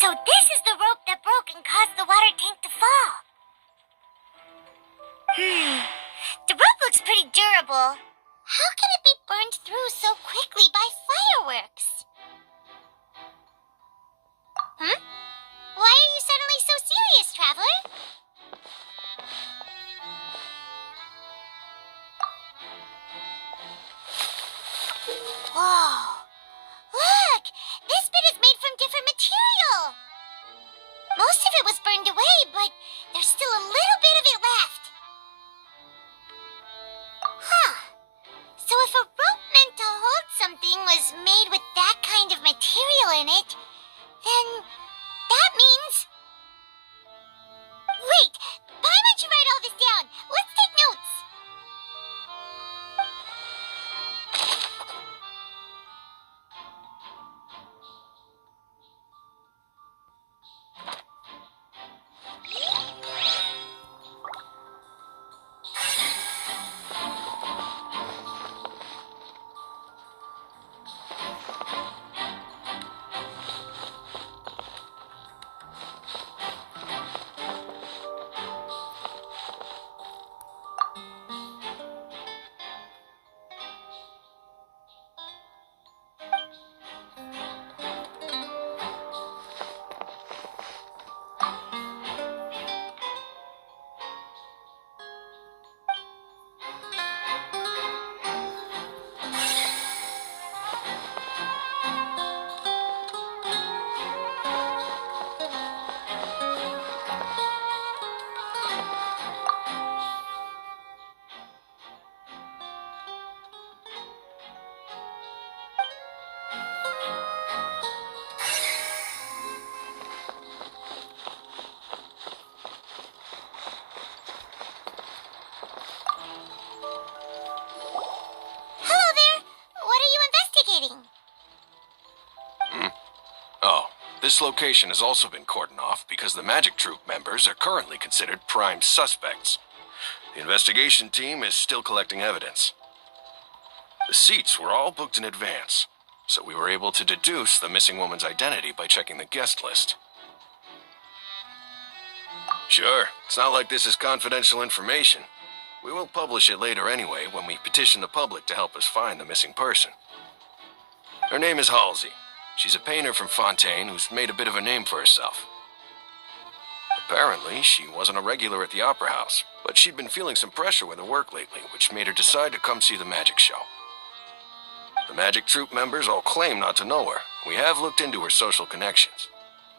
So this is the rope that broke and caused the water tank to fall. The rope looks pretty durable. How can it be burned through so quickly by fireworks? Why are you suddenly so serious, Traveler? Whoa! Look! This bit is made from different material! Most of it was burned away, but there's still a little bit of it left. Huh. So if a rope meant to hold something was made with that kind of material in it, then that means... Wait! Why don't you write all this down? Let's take notes! This location has also been cordoned off because the Magic Troop members are currently considered prime suspects. The investigation team is still collecting evidence. The seats were all booked in advance, so we were able to deduce the missing woman's identity by checking the guest list. Sure, it's not like this is confidential information. We will publish it later anyway when we petition the public to help us find the missing person. Her name is Halsey. She's a painter from Fontaine who's made a bit of a name for herself. Apparently, she wasn't a regular at the Opera House, but she'd been feeling some pressure with her work lately, which made her decide to come see the magic show. The Magic Troop members all claim not to know her. We have looked into her social connections.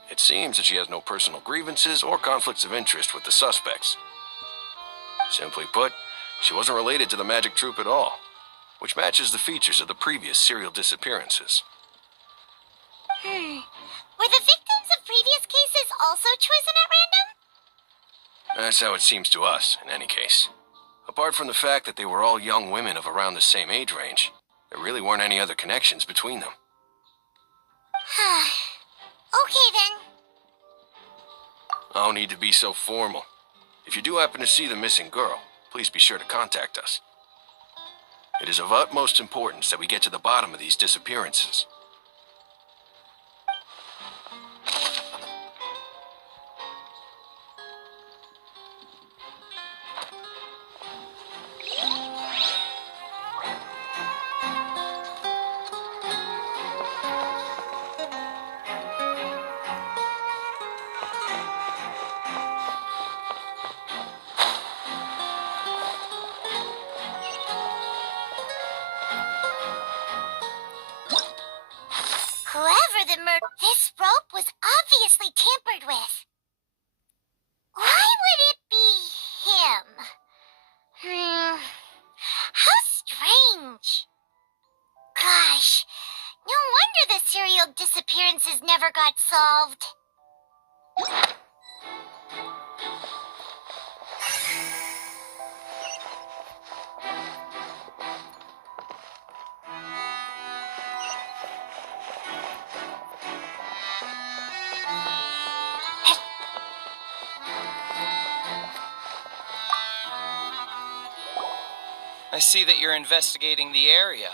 It seems that she has no personal grievances or conflicts of interest with the suspects. Simply put, she wasn't related to the Magic Troop at all, which matches the features of the previous serial disappearances. Were the victims of previous cases also chosen at random? That's how it seems to us, in any case. Apart from the fact that they were all young women of around the same age range, there really weren't any other connections between them. Okay then. No need to be so formal. If you do happen to see the missing girl, please be sure to contact us. It is of utmost importance that we get to the bottom of these disappearances. Whoever the this rope was obviously tampered with. Why would it be him? How strange. Gosh, no wonder the serial disappearances never got solved. I see that you're investigating the area.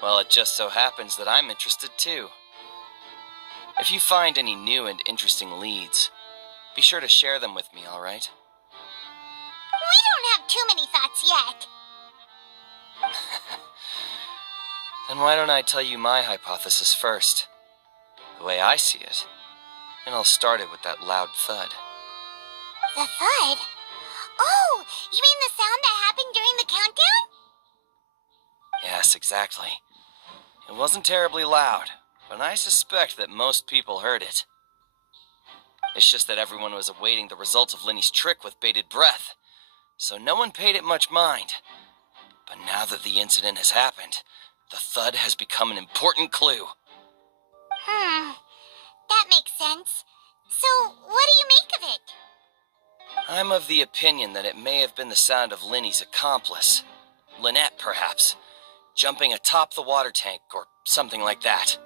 Well, it just so happens that I'm interested too. If you find any new and interesting leads, be sure to share them with me, all right? We don't have too many thoughts yet. Then why don't I tell you my hypothesis first? The way I see it. And I'll start it with that loud thud. The thud? Oh, you mean the sound that happened during the countdown? Yes, exactly. It wasn't terribly loud, but I suspect that most people heard it. It's just that everyone was awaiting the results of Lenny's trick with bated breath, so no one paid it much mind. But now that the incident has happened, the thud has become an important clue. That makes sense. So, what do you make of it? I'm of the opinion that it may have been the sound of Lenny's accomplice, Lynette perhaps, jumping atop the water tank or something like that.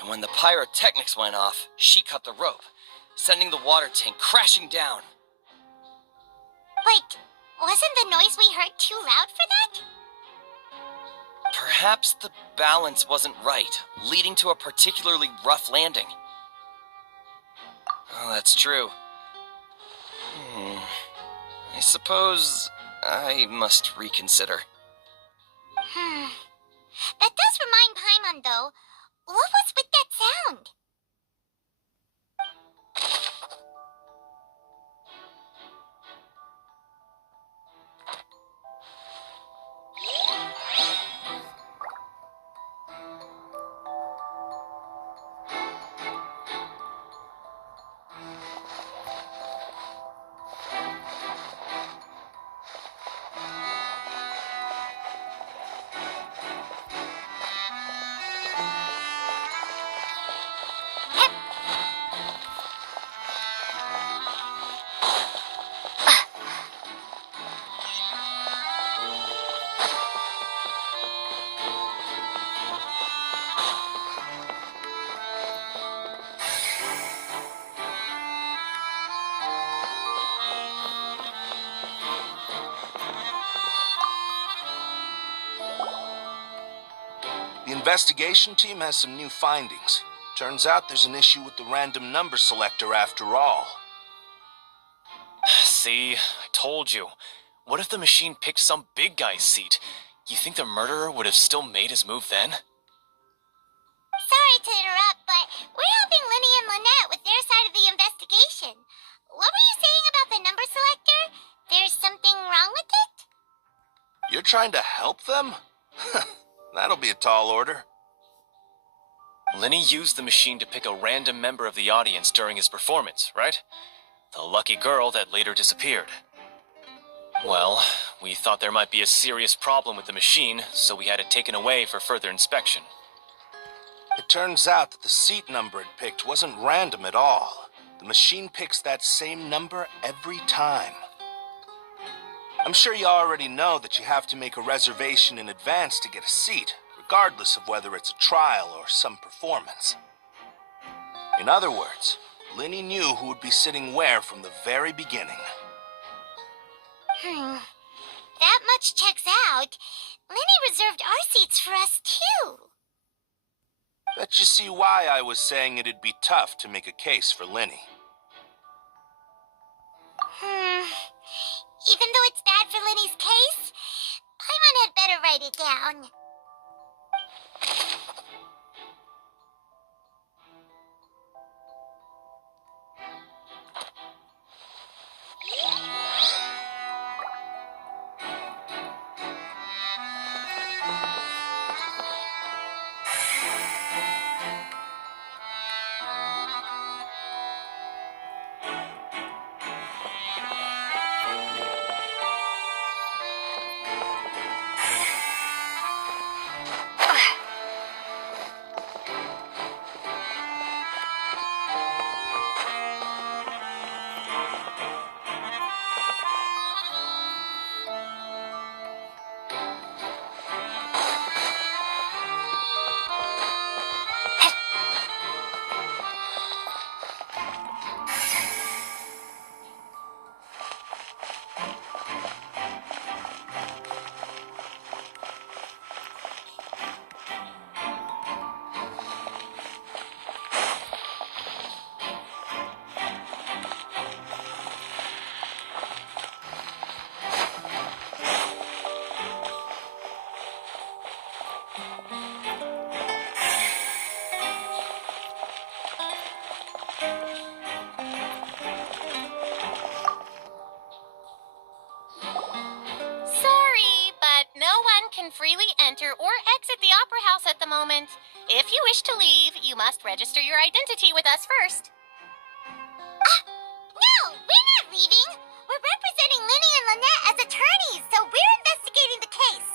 And when the pyrotechnics went off, she cut the rope, sending the water tank crashing down. But wasn't the noise we heard too loud for that? Perhaps the balance wasn't right, leading to a particularly rough landing. Oh, that's true. I suppose I must reconsider. That does remind Paimon, though. What was with that sound? The investigation team has some new findings. Turns out there's an issue with the random number selector after all. See, I told you. What if the machine picked some big guy's seat? You think the murderer would have still made his move then? Sorry to interrupt, but we're helping Lenny and Lynette with their side of the investigation. What were you saying about the number selector? There's something wrong with it? You're trying to help them? That'll be a tall order. Lenny used the machine to pick a random member of the audience during his performance, right? The lucky girl that later disappeared. Well, we thought there might be a serious problem with the machine, so we had it taken away for further inspection. It turns out that the seat number it picked wasn't random at all. The machine picks that same number every time. I'm sure you already know that you have to make a reservation in advance to get a seat, regardless of whether it's a trial or some performance. In other words, Lenny knew who would be sitting where from the very beginning. That much checks out. Lenny reserved our seats for us, too. Bet you see why I was saying it'd be tough to make a case for Lenny. Even though it's bad for Lenny's case, Paimon had better write it down. enter or exit the Opera House at the moment. If you wish to leave, you must register your identity with us first. No, we're not leaving. We're representing Linny and Lynette as attorneys, so we're investigating the case.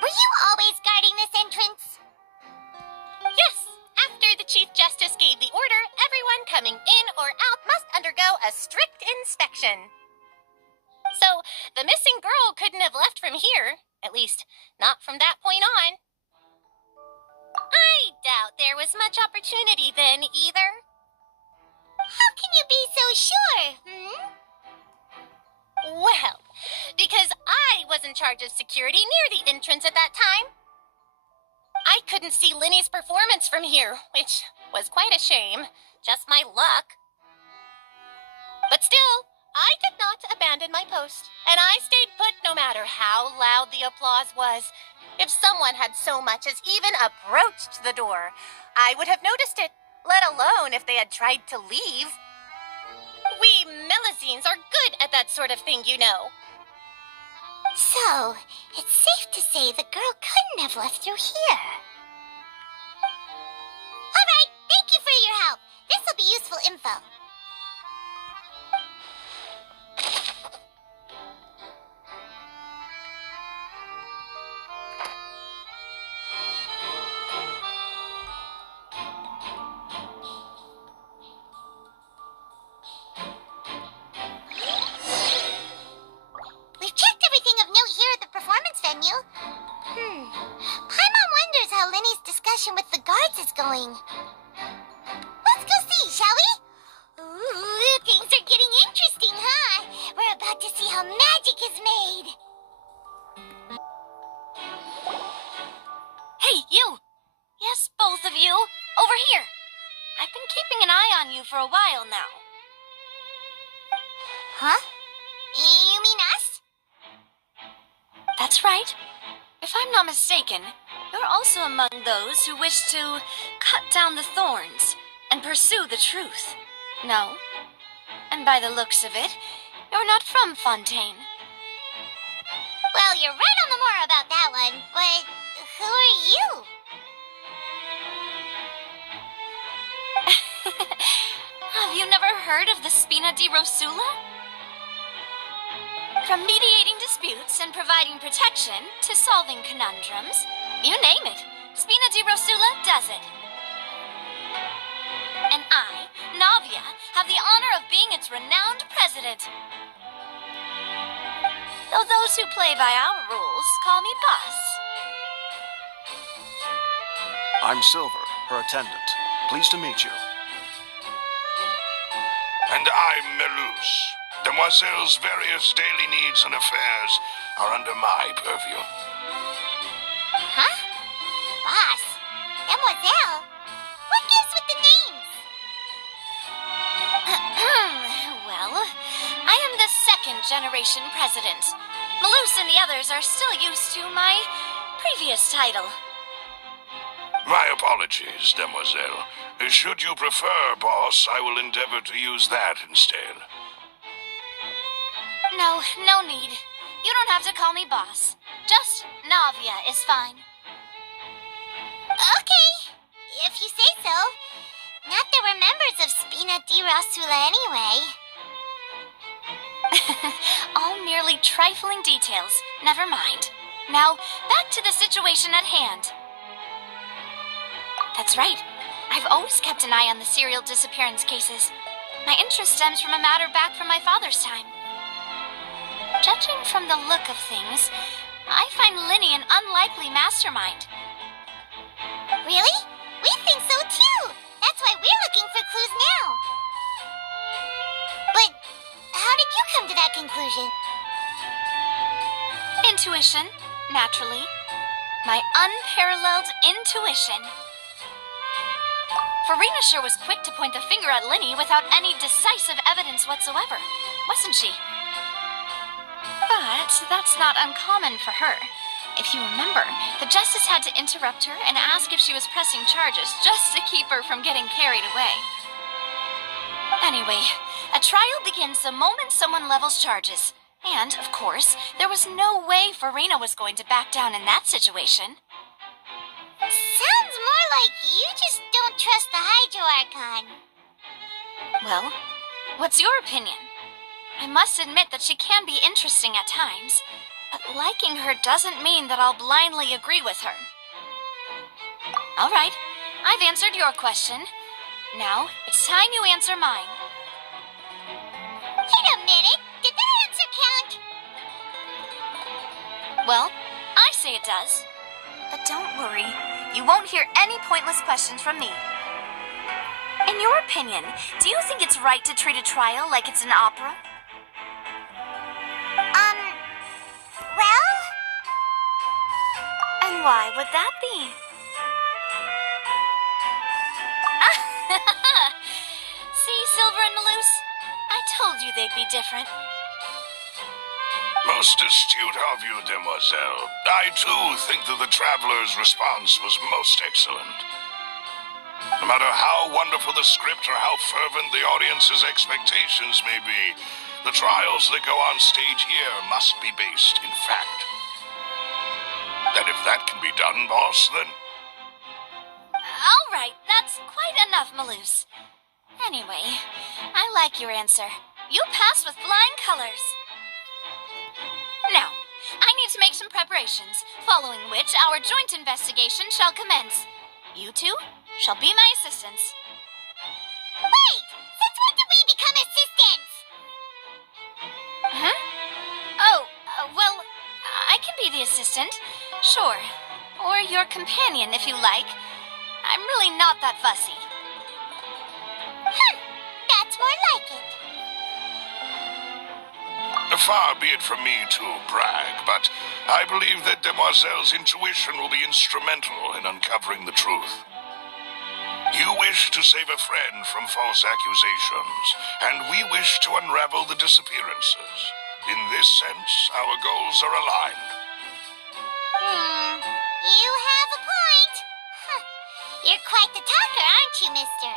Were you always guarding this entrance? Yes, after the Chief Justice gave the order, everyone coming in or out must undergo a strict inspection. So, the missing girl couldn't have left from here. At least, not from that point on. I doubt there was much opportunity then, either. How can you be so sure, Well, because I was in charge of security near the entrance at that time. I couldn't see Linny's performance from here, which was quite a shame. Just my luck. But still, I did not abandon my post, and I stayed put no matter how loud the applause was. If someone had so much as even approached the door, I would have noticed it, let alone if they had tried to leave. We Melusines are good at that sort of thing, you know. So, it's safe to say the girl couldn't have left through here. All right, thank you for your help. This will be useful info. We've checked everything of note here at the performance venue. Paimon wonders how Linny's discussion with the guards is going. Let's go see, shall we? Ooh, things are getting interesting, huh? We're about to see how magic is made. Hey, you! Yes, both of you. Over here. I've been keeping an eye on you for a while now. Huh? You mean us? That's right. If I'm not mistaken, you're also among those who wish to cut down the thorns and pursue the truth. No? And by the looks of it, you're not from Fontaine. Well, you're right on the more about that one, but who are you? Have you never heard of the Spina di Rosula? From mediating disputes and providing protection to solving conundrums, you name it, Spina di Rosula does it. And I, Navia, have the honor of being its renowned president. Though those who play by our rules call me boss. I'm Silver, her attendant. Pleased to meet you. And I'm Melus. Demoiselle's various daily needs and affairs are under my purview. Huh? Boss? Demoiselle? What gives with the names? Well, I am the second generation president. Melus and the others are still used to my previous title. My apologies, Demoiselle. Should you prefer, boss, I will endeavor to use that instead. No, no need. You don't have to call me boss. Just Navia is fine. Okay, if you say so. Not that we're members of Spina di Rosula anyway. All merely trifling details. Never mind. Now, back to the situation at hand. That's right. I've always kept an eye on the serial disappearance cases. My interest stems from a matter back from my father's time. Judging from the look of things, I find Linny an unlikely mastermind. Really? We think so too. That's why we're looking for clues now. But how did you come to that conclusion? Intuition, naturally. My unparalleled intuition. Farina sure was quick to point the finger at Linny without any decisive evidence whatsoever, wasn't she? But that's not uncommon for her. If you remember, the justice had to interrupt her and ask if she was pressing charges just to keep her from getting carried away. Anyway, a trial begins the moment someone levels charges. And, of course, there was no way Farina was going to back down in that situation. Sounds more like you just don't trust the Hydro Archon. Well, what's your opinion? I must admit that she can be interesting at times, but liking her doesn't mean that I'll blindly agree with her. All right, I've answered your question. Now, it's time you answer mine. Wait a minute, did that answer count? Well, I say it does. But don't worry, you won't hear any pointless questions from me. In your opinion, do you think it's right to treat a trial like it's an opera? Well? And why would that be? See, Silver and Maloose? I told you they'd be different. Most astute of you, demoiselle. I too think that the traveler's response was most excellent. No matter how wonderful the script or how fervent the audience's expectations may be, the trials that go on stage here must be based in fact. And if that can be done, boss, then... All right, that's quite enough, Maloose. Anyway, I like your answer. You pass with flying colors. Now, I need to make some preparations, following which our joint investigation shall commence. You two shall be my assistants. Wait! Since when did we become assistants? Huh? Oh, well, I can be the assistant, sure. Or your companion, if you like. I'm really not that fussy. That's more like it. Far be it from me to brag, but I believe that Demoiselle's intuition will be instrumental in uncovering the truth. You wish to save a friend from false accusations, and we wish to unravel the disappearances. In this sense, our goals are aligned. You have a point. You're quite the talker, aren't you, mister?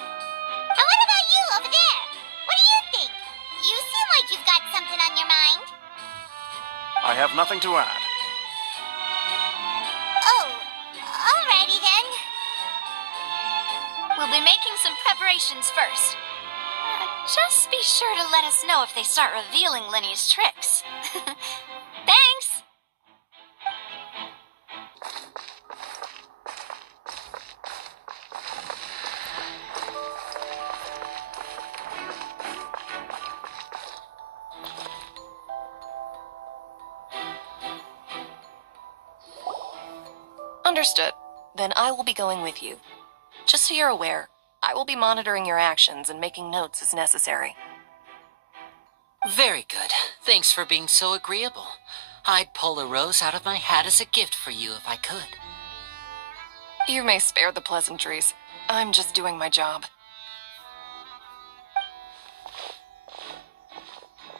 And what about you over there? What do you think? You seem like you've got something on your mind. I have nothing to add. Oh, alrighty then. We'll be making some preparations first. Just be sure to let us know if they start revealing Linny's tricks. Thanks! Understood. Then I will be going with you. Just so you're aware, I will be monitoring your actions and making notes as necessary. Very good. Thanks for being so agreeable. I'd pull a rose out of my hat as a gift for you if I could. You may spare the pleasantries. I'm just doing my job.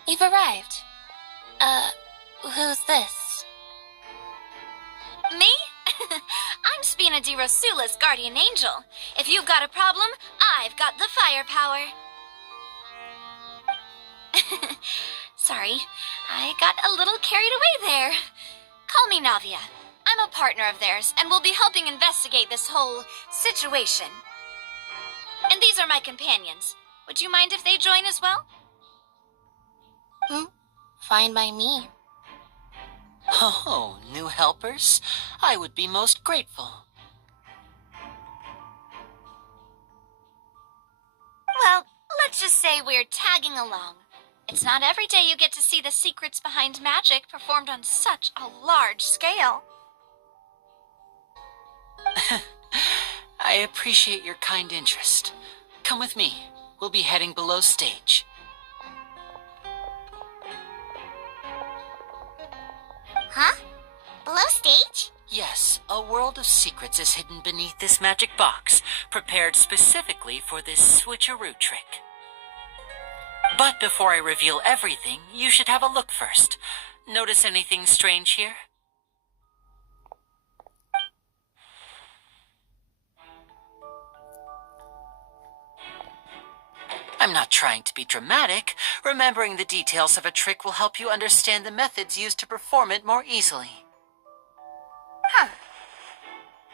You've arrived. Who's this? Me? I'm Spina di Rosula's guardian angel. If you've got a problem, I've got the firepower. Sorry, I got a little carried away there. Call me Navia. I'm a partner of theirs, and will be helping investigate this whole situation. And these are my companions. Would you mind if they join as well? Fine by me. Oh, new helpers? I would be most grateful. Well, let's just say we're tagging along. It's not every day you get to see the secrets behind magic performed on such a large scale. I appreciate your kind interest. Come with me. We'll be heading below stage. Huh? Below stage? Yes, a world of secrets is hidden beneath this magic box, prepared specifically for this switcheroo trick. But before I reveal everything, you should have a look first. Notice anything strange here? I'm not trying to be dramatic. Remembering the details of a trick will help you understand the methods used to perform it more easily. Huh.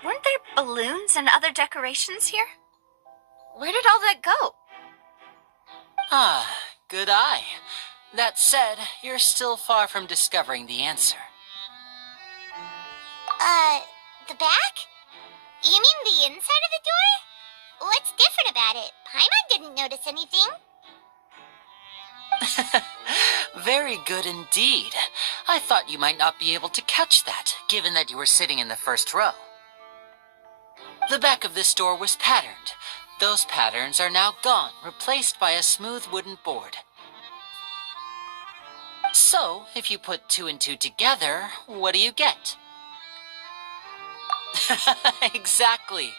Weren't there balloons and other decorations here? Where did all that go? Ah, good eye. That said, you're still far from discovering the answer. The back? You mean the inside of the door? What's different about it? Paimon didn't notice anything. Very good indeed. I thought you might not be able to catch that, given that you were sitting in the first row. The back of this door was patterned. Those patterns are now gone, replaced by a smooth wooden board. So, if you put 2 and 2 together, what do you get? Exactly.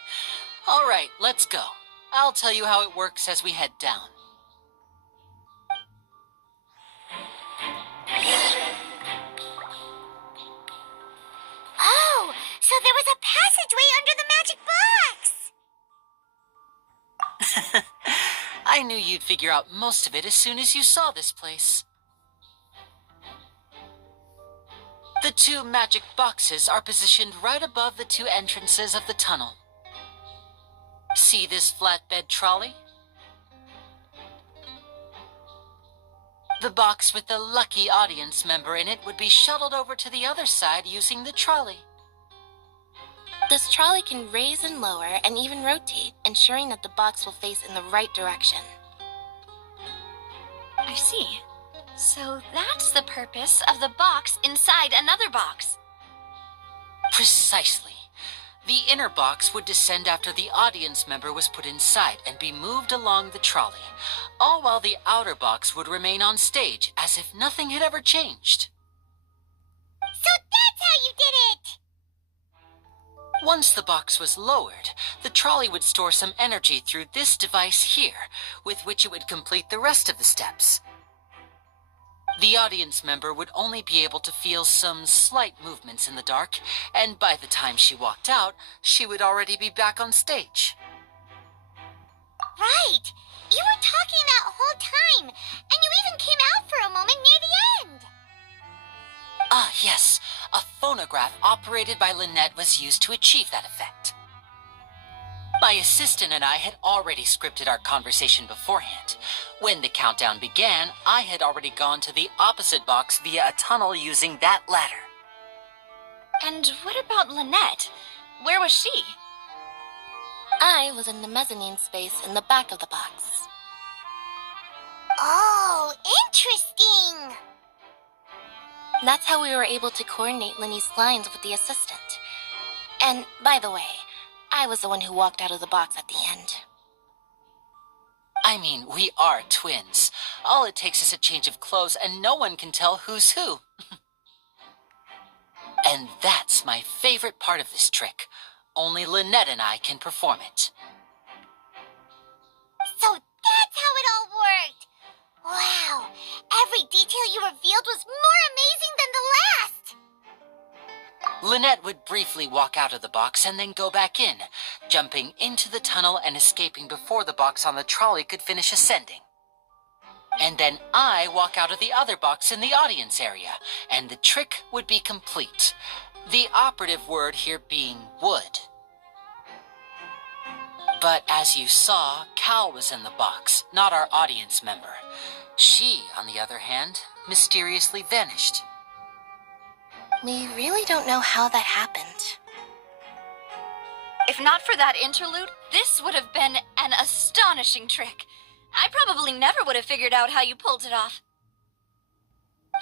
All right, let's go. I'll tell you how it works as we head down. Oh, so there was a passageway under the magic box! I knew you'd figure out most of it as soon as you saw this place. The 2 magic boxes are positioned right above the 2 entrances of the tunnel. See this flatbed trolley? The box with the lucky audience member in it would be shuttled over to the other side using the trolley. This trolley can raise and lower and even rotate, ensuring that the box will face in the right direction. I see. So that's the purpose of the box inside another box. Precisely. The inner box would descend after the audience member was put inside and be moved along the trolley, all while the outer box would remain on stage as if nothing had ever changed. So that's how you did it! Once the box was lowered, the trolley would store some energy through this device here, with which it would complete the rest of the steps. The audience member would only be able to feel some slight movements in the dark, and by the time she walked out, she would already be back on stage. Right! You were talking that whole time, and you even came out for a moment near the end! Ah, yes. A phonograph operated by Lynette was used to achieve that effect. My assistant and I had already scripted our conversation beforehand. When the countdown began, I had already gone to the opposite box via a tunnel using that ladder. And what about Lynette? Where was she? I was in the mezzanine space in the back of the box. Oh, interesting! That's how we were able to coordinate Linny's lines with the assistant. And, by the way, I was the one who walked out of the box at the end. I mean, we are twins. All it takes is a change of clothes and no one can tell who's who. And that's my favorite part of this trick. Only Lynette and I can perform it. So that's how it all worked! Wow, every detail you revealed was more amazing than the last! Lynette would briefly walk out of the box and then go back in, jumping into the tunnel and escaping before the box on the trolley could finish ascending. And then I walk out of the other box in the audience area, and the trick would be complete. The operative word here being would. But as you saw, Cal was in the box, not our audience member. She, on the other hand, mysteriously vanished. We really don't know how that happened. If not for that interlude, this would have been an astonishing trick. I probably never would have figured out how you pulled it off.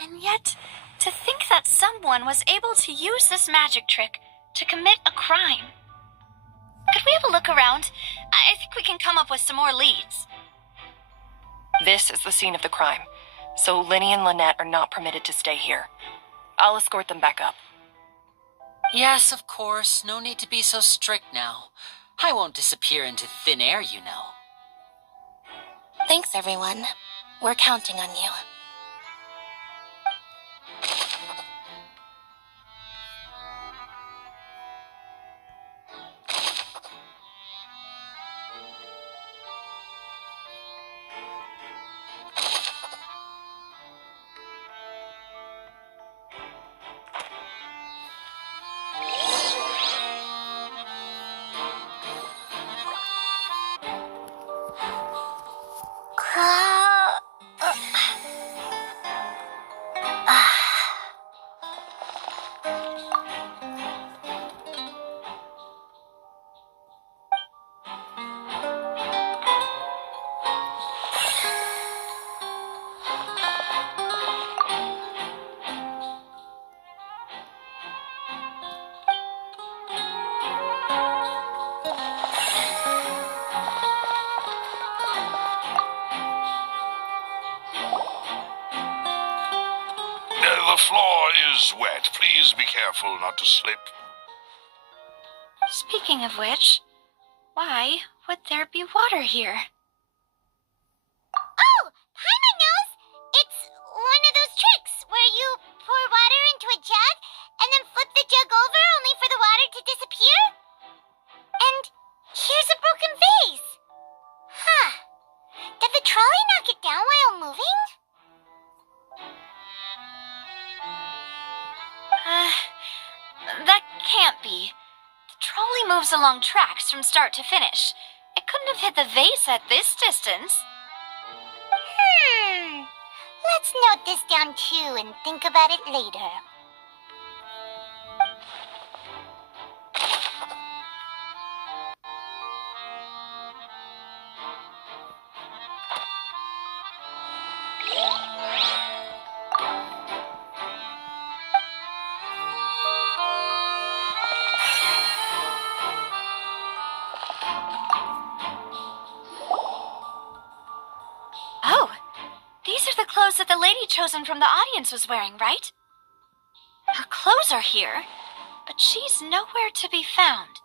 And yet, to think that someone was able to use this magic trick to commit a crime. Could we have a look around? I think we can come up with some more leads. This is the scene of the crime, so Linny and Lynette are not permitted to stay here. I'll escort them back up. Yes, of course. No need to be so strict now. I won't disappear into thin air, you know. Thanks, everyone. We're counting on you. floor is wet. Please be careful not to slip. Speaking of which, why would there be water here? Oh, Paimon knows! It's one of those tricks where you pour water into a jug and then flip the jug over only for the water to disappear. And here's a broken vase. Huh. Did the trolley knock it down while moving? That can't be. The trolley moves along tracks from start to finish. It couldn't have hit the vase at this distance. Let's note this down too and think about it later. Oh, these are the clothes that the lady chosen from the audience was wearing, right? Her clothes are here, but she's nowhere to be found.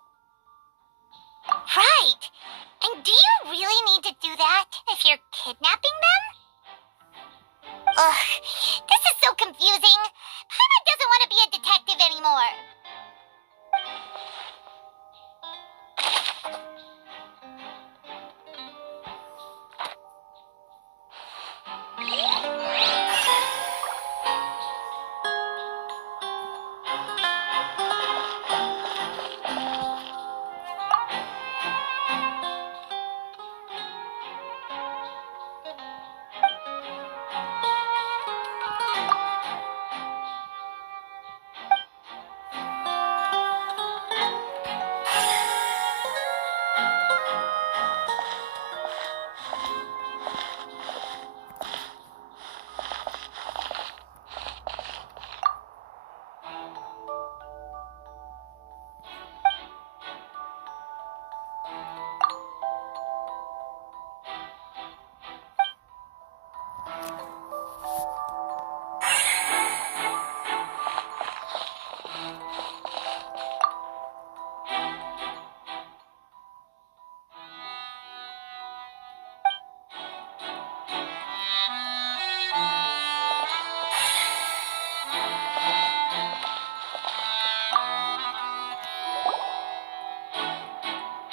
Right. And do you really need to do that if you're kidnapping them? Ugh, this is so confusing. Paimon doesn't want to be a detective anymore.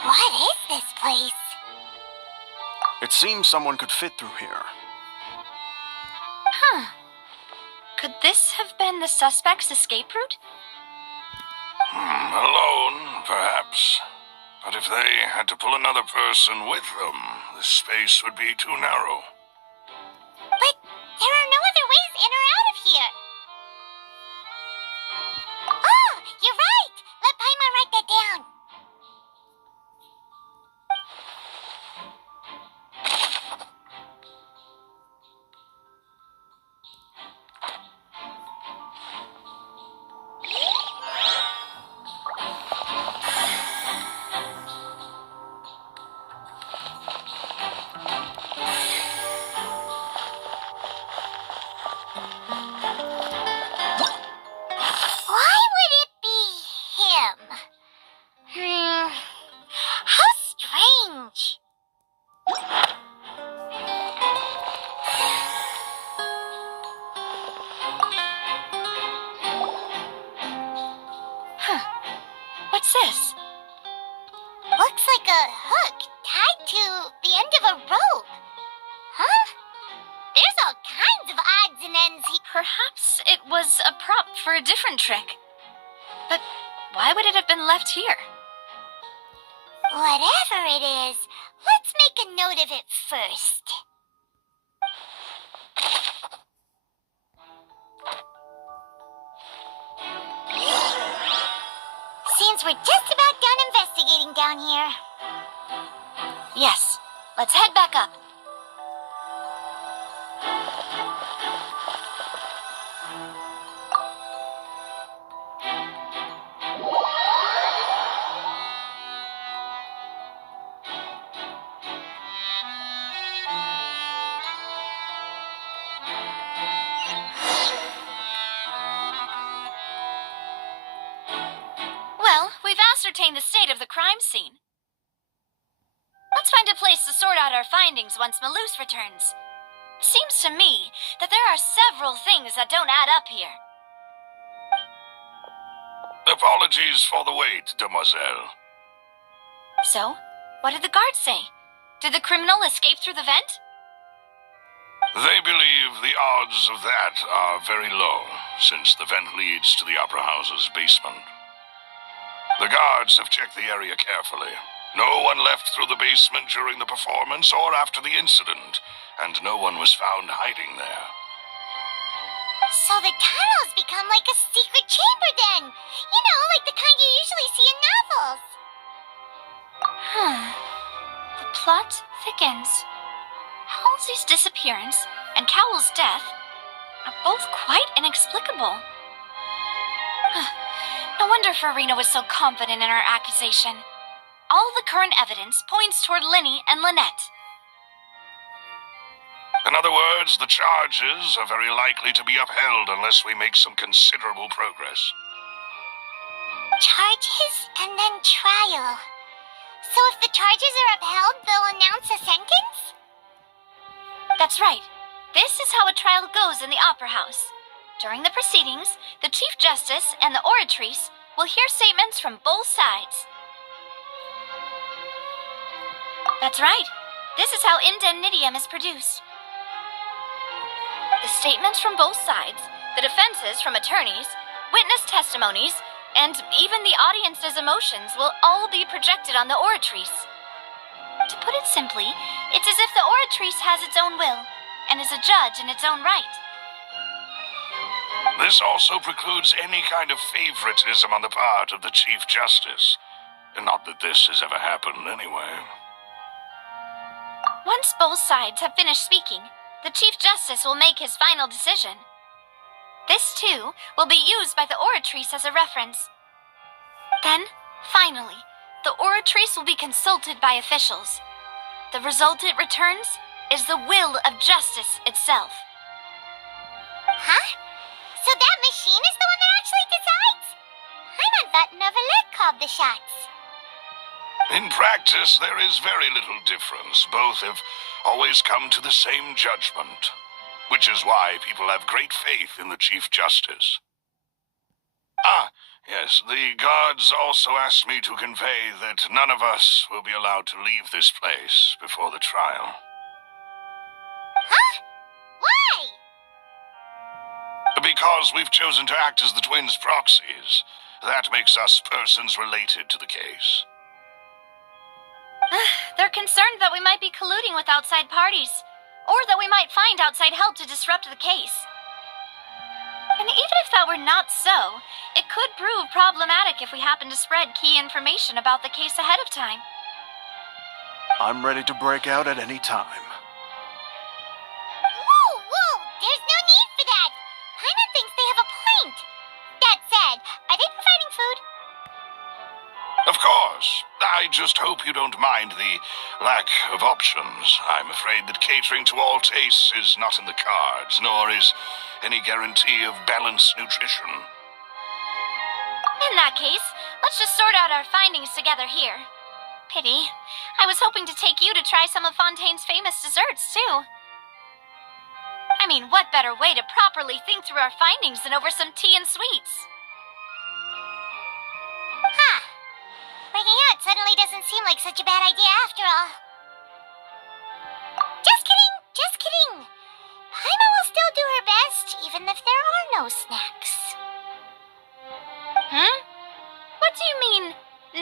What is this place? It seems someone could fit through here. Huh. Could this have been the suspect's escape route? Alone, perhaps. But if they had to pull another person with them, the space would be too narrow. But there are no other ways in or out of here. Oh, you're right. Let Paimon write that down. Why would it be him? How strange. Huh. What's this? Looks like a hook tied to the end of a rope. Huh? There's all kinds of odds and ends here. Perhaps it was a prop for a different trick. But why would it have been left here? Whatever it is, let's make a note of it first. Seems we're just about done investigating down here. Yes. Let's head back up. crime scene. Let's find a place to sort out our findings once Malouse returns. Seems to me that there are several things that don't add up here. Apologies for the wait, demoiselle. So, what did the guards say? Did the criminal escape through the vent? They believe the odds of that are very low, since the vent leads to the Opera House's basement. The guards have checked the area carefully. No one left through the basement during the performance or after the incident, and no one was found hiding there. So the tunnels become like a secret chamber then. You know, like the kind you usually see in novels. The plot thickens. Halsey's disappearance and Cowell's death are both quite inexplicable. No wonder Farina was so confident in her accusation. All the current evidence points toward Linny and Lynette. In other words, the charges are very likely to be upheld unless we make some considerable progress. Charges and then trial. So if the charges are upheld, they'll announce a sentence? That's right. This is how a trial goes in the Opera House. During the proceedings, the Chief Justice and the oratrice will hear statements from both sides. That's right. This is how indemnitium is produced. The statements from both sides, the defenses from attorneys, witness testimonies, and even the audience's emotions will all be projected on the oratrice. To put it simply, it's as if the oratrice has its own will and is a judge in its own right. This also precludes any kind of favoritism on the part of the Chief Justice. Not that this has ever happened anyway. Once both sides have finished speaking, the Chief Justice will make his final decision. This, too, will be used by the oratrice as a reference. Then, finally, the oratrice will be consulted by officials. The result it returns is the will of justice itself. Huh? So that machine is the one that actually decides? I'm on button of Alec called the shots. In practice, there is very little difference. Both have always come to the same judgment, which is why people have great faith in the Chief Justice. Yes, the guards also asked me to convey that none of us will be allowed to leave this place before the trial. Huh? Why? Because we've chosen to act as the twins' proxies. That makes us persons related to the case. They're concerned that we might be colluding with outside parties, or that we might find outside help to disrupt the case. And even if that were not so, it could prove problematic if we happen to spread key information about the case ahead of time. I'm ready to break out at any time. Whoa! There's no need for that. Paimon thinks they have a point. That said, are they providing food? Of course. I just hope you don't mind the lack of options. I'm afraid that catering to all tastes is not in the cards, nor is any guarantee of balanced nutrition. In that case, let's just sort out our findings together here. Pity. I was hoping to take you to try some of Fontaine's famous desserts, too. I mean, what better way to properly think through our findings than over some tea and sweets? Huh. Breaking out suddenly doesn't seem like such a bad idea after all. Just kidding. Paimon will still do her best, even if there are no snacks. What do you mean,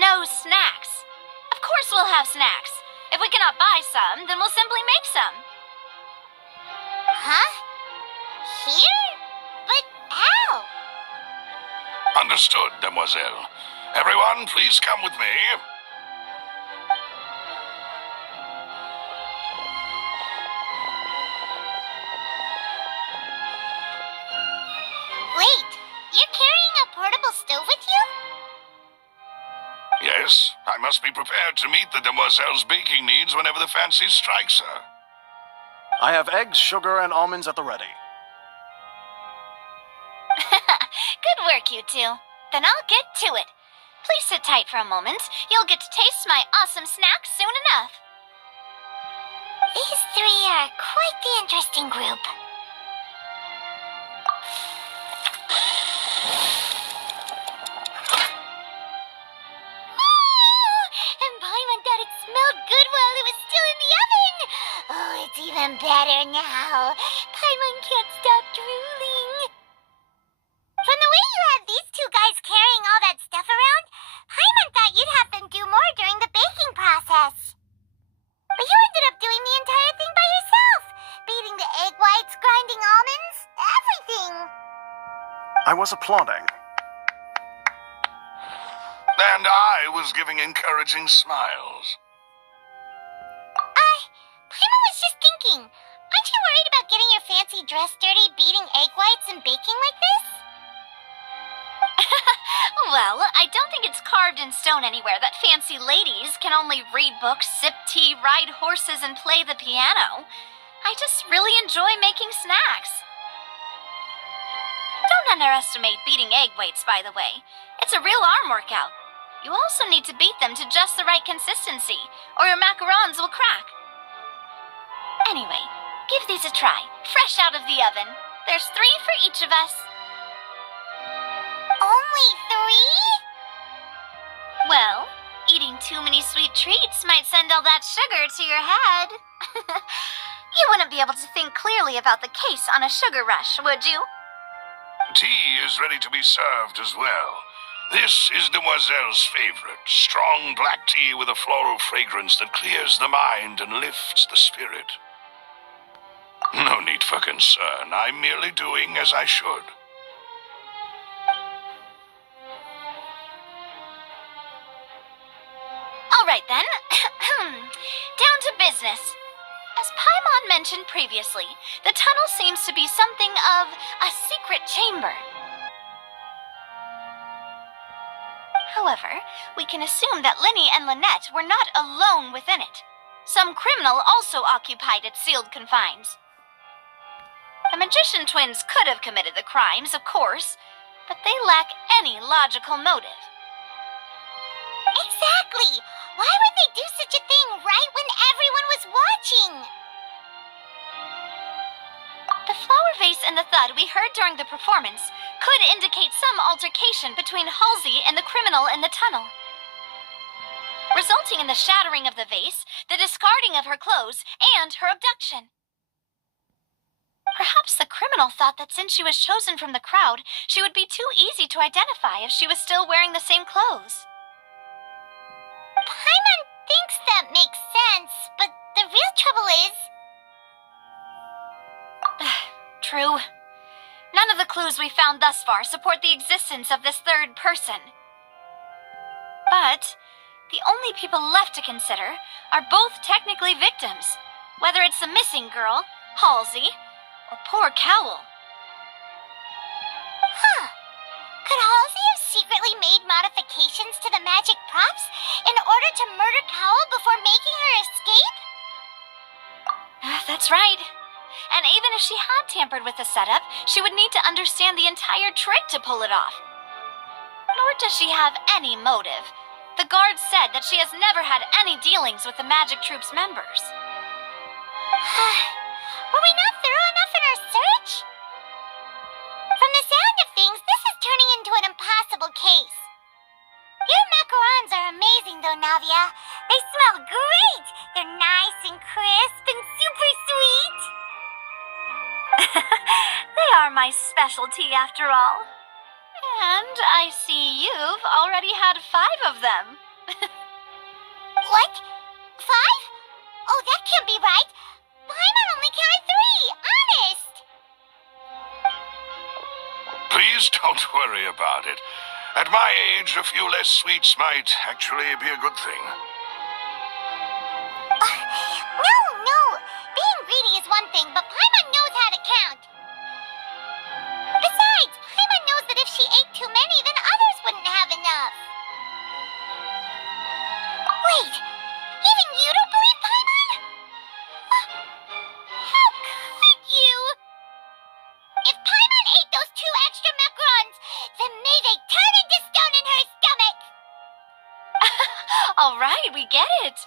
no snacks? Of course we'll have snacks. If we cannot buy some, then we'll simply make some. Huh? Here? But how? Understood, demoiselle. Everyone, please come with me. Wait, you're carrying a portable stove with you? Yes, I must be prepared to meet the demoiselle's baking needs whenever the fancy strikes her. I have eggs, sugar, and almonds at the ready. Good work, you two. Then I'll get to it. Please sit tight for a moment. You'll get to taste my awesome snack soon enough. These three are quite the interesting group. And Paimon thought it smelled good while it was still in the oven. Oh, it's even better now. Paimon can't stop drooling. From the way you had these two guys carrying all that stuff around, Paimon thought you'd have them do more during the baking process. But you ended up doing the entire thing by yourself. Beating the egg whites, grinding almonds, everything. I was applauding. And I was giving encouraging smiles. Paimon was just thinking, aren't you worried about getting your fancy dress dirty beating egg whites and baking like this? Well, I don't think it's carved in stone anywhere that fancy ladies can only read books, sip tea, ride horses, and play the piano. I just really enjoy making snacks. Don't underestimate beating egg whites, by the way. It's a real arm workout. You also need to beat them to just the right consistency, or your macarons will crack. Anyway, give these a try, fresh out of the oven. There's 3 for each of us. Only 3? Well, eating too many sweet treats might send all that sugar to your head. You wouldn't be able to think clearly about the case on a sugar rush, would you? Tea is ready to be served as well. This is Demoiselle's favorite, strong black tea with a floral fragrance that clears the mind and lifts the spirit. No need for concern. I'm merely doing as I should. All right, then. Down to business. As Paimon mentioned previously, the tunnel seems to be something of a secret chamber. However, we can assume that Linny and Lynette were not alone within it. Some criminal also occupied its sealed confines. The magician twins could have committed the crimes, of course, but they lack any logical motive. Exactly! Why would they do such a thing right when everyone was watching? The flower vase and the thud we heard during the performance could indicate some altercation between Halsey and the criminal in the tunnel, resulting in the shattering of the vase, the discarding of her clothes, and her abduction. Perhaps the criminal thought that since she was chosen from the crowd, she would be too easy to identify if she was still wearing the same clothes. Paimon thinks that makes sense, but the real trouble is... True. None of the clues we found thus far support the existence of this third person. But the only people left to consider are both technically victims, whether it's the missing girl, Halsey, or poor Cowell. Huh. Could Halsey have secretly made modifications to the magic props in order to murder Cowell before making her escape? That's right. And even if she had tampered with the setup, she would need to understand the entire trick to pull it off. Nor does she have any motive. The guards said that she has never had any dealings with the magic troop's members. Were we not thorough enough in our search? From the sound of things, this is turning into an impossible case. Your macarons are amazing, though, Navia. They smell great. They're nice and crisp and super sweet. They are my specialty, after all. And I see you've already had 5 of them. What? 5? Oh, that can't be right. Paimon only counted 3, honest. Please don't worry about it. At my age, a few less sweets might actually be a good thing. No. Being greedy is one thing, but Paimon knows how to count. Besides, Paimon knows that if she ate too many, then others wouldn't have enough. Wait, even you don't believe Paimon? How could you? If Paimon ate those 2 extra macarons, then may they turn into stone in her stomach! right, we get it.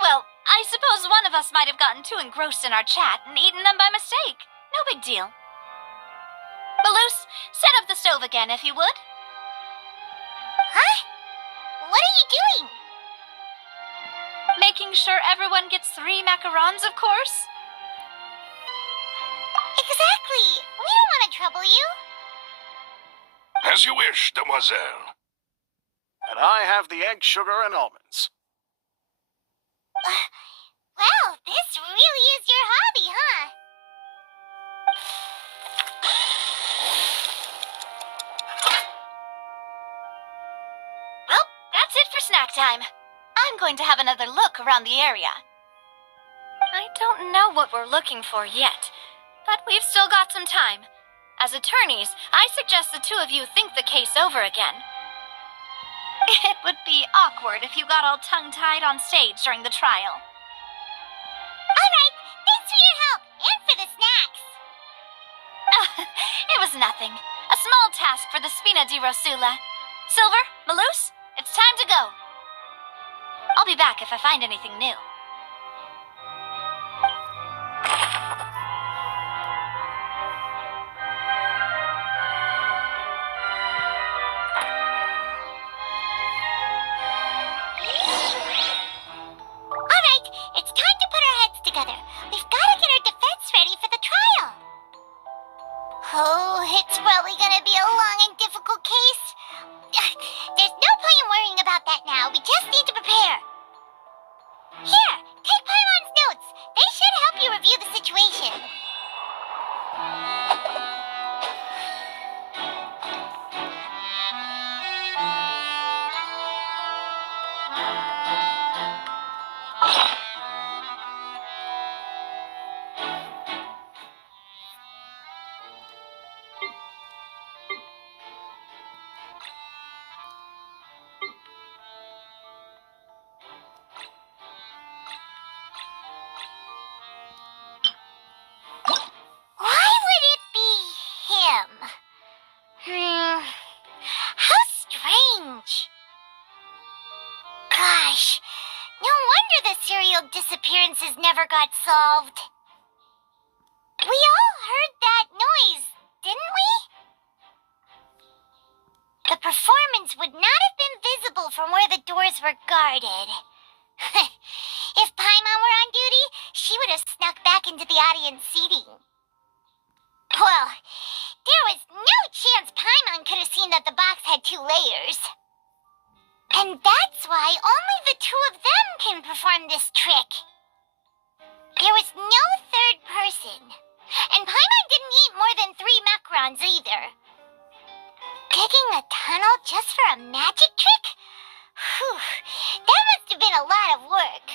Well, I suppose one of us might have gotten too engrossed in our chat and eaten them by mistake. No big deal. Maloose, set up the stove again, if you would. Huh? What are you doing? Making sure everyone gets 3 macarons, of course. Exactly. We don't want to trouble you. As you wish, demoiselle. And I have the egg, sugar, and almonds. Well, this really is your hobby, huh? Well, that's it for snack time. I'm going to have another look around the area. I don't know what we're looking for yet, but we've still got some time. As attorneys, I suggest the two of you think the case over again. It would be awkward if you got all tongue-tied on stage during the trial. All right, thanks for your help and for the snacks. It was nothing. A small task for the Spina di Rosula. Silver, Maloose, it's time to go. I'll be back if I find anything new. All right, it's time to put our heads together. We've got to get our defense ready for the trial. Oh, it's probably going to be a long and difficult case. There's no point in worrying about that now. We just need to prepare. Here, take Paimon's notes. They should help you review the situation. Why would it be him? How strange. Gosh, no wonder the serial disappearances never got solved. We all heard that noise, didn't we? The performance would not have been visible from where the doors were guarded. If Paimon were on duty, she would have snuck back into the audience seating. Well, there was no chance Paimon could have seen that the box had 2 layers. And that's why only the 2 of them can perform this trick. There was no third person. And Paimon didn't eat more than 3 macarons either. Digging a tunnel just for a magic trick? Whew, that must have been a lot of work.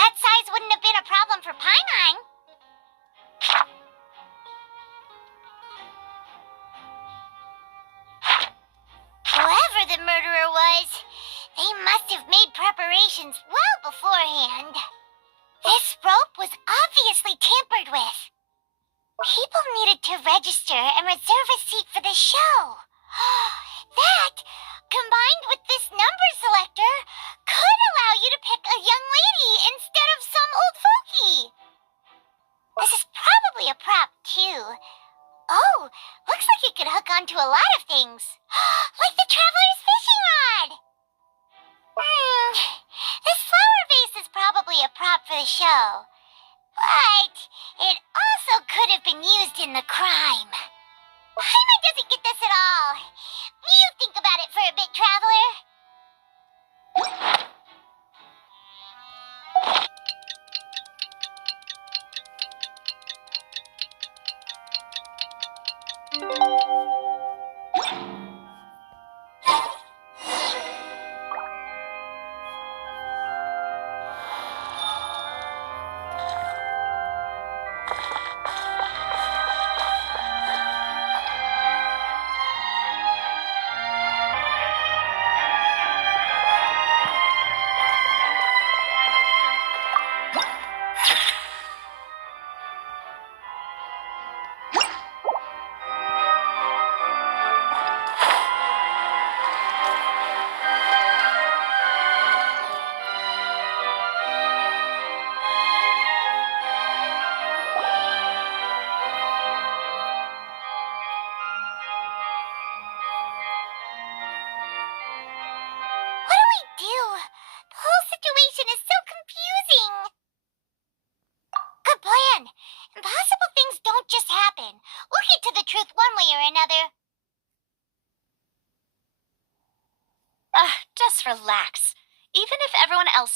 That size wouldn't have been a problem for Paimon. Whoever the murderer was, they must have made preparations well beforehand. This rope was obviously tampered with. People needed to register and reserve a seat for the show. That, combined with this number selector, could allow you to pick a young lady instead of some old fogey. This is probably a prop, too. Oh, looks like it could hook onto a lot of things. Like the traveler's fishing rod. This flower vase is probably a prop for the show. But it also could have been used in the crime. Paimon doesn't get this at all. You think about it for a bit, traveler.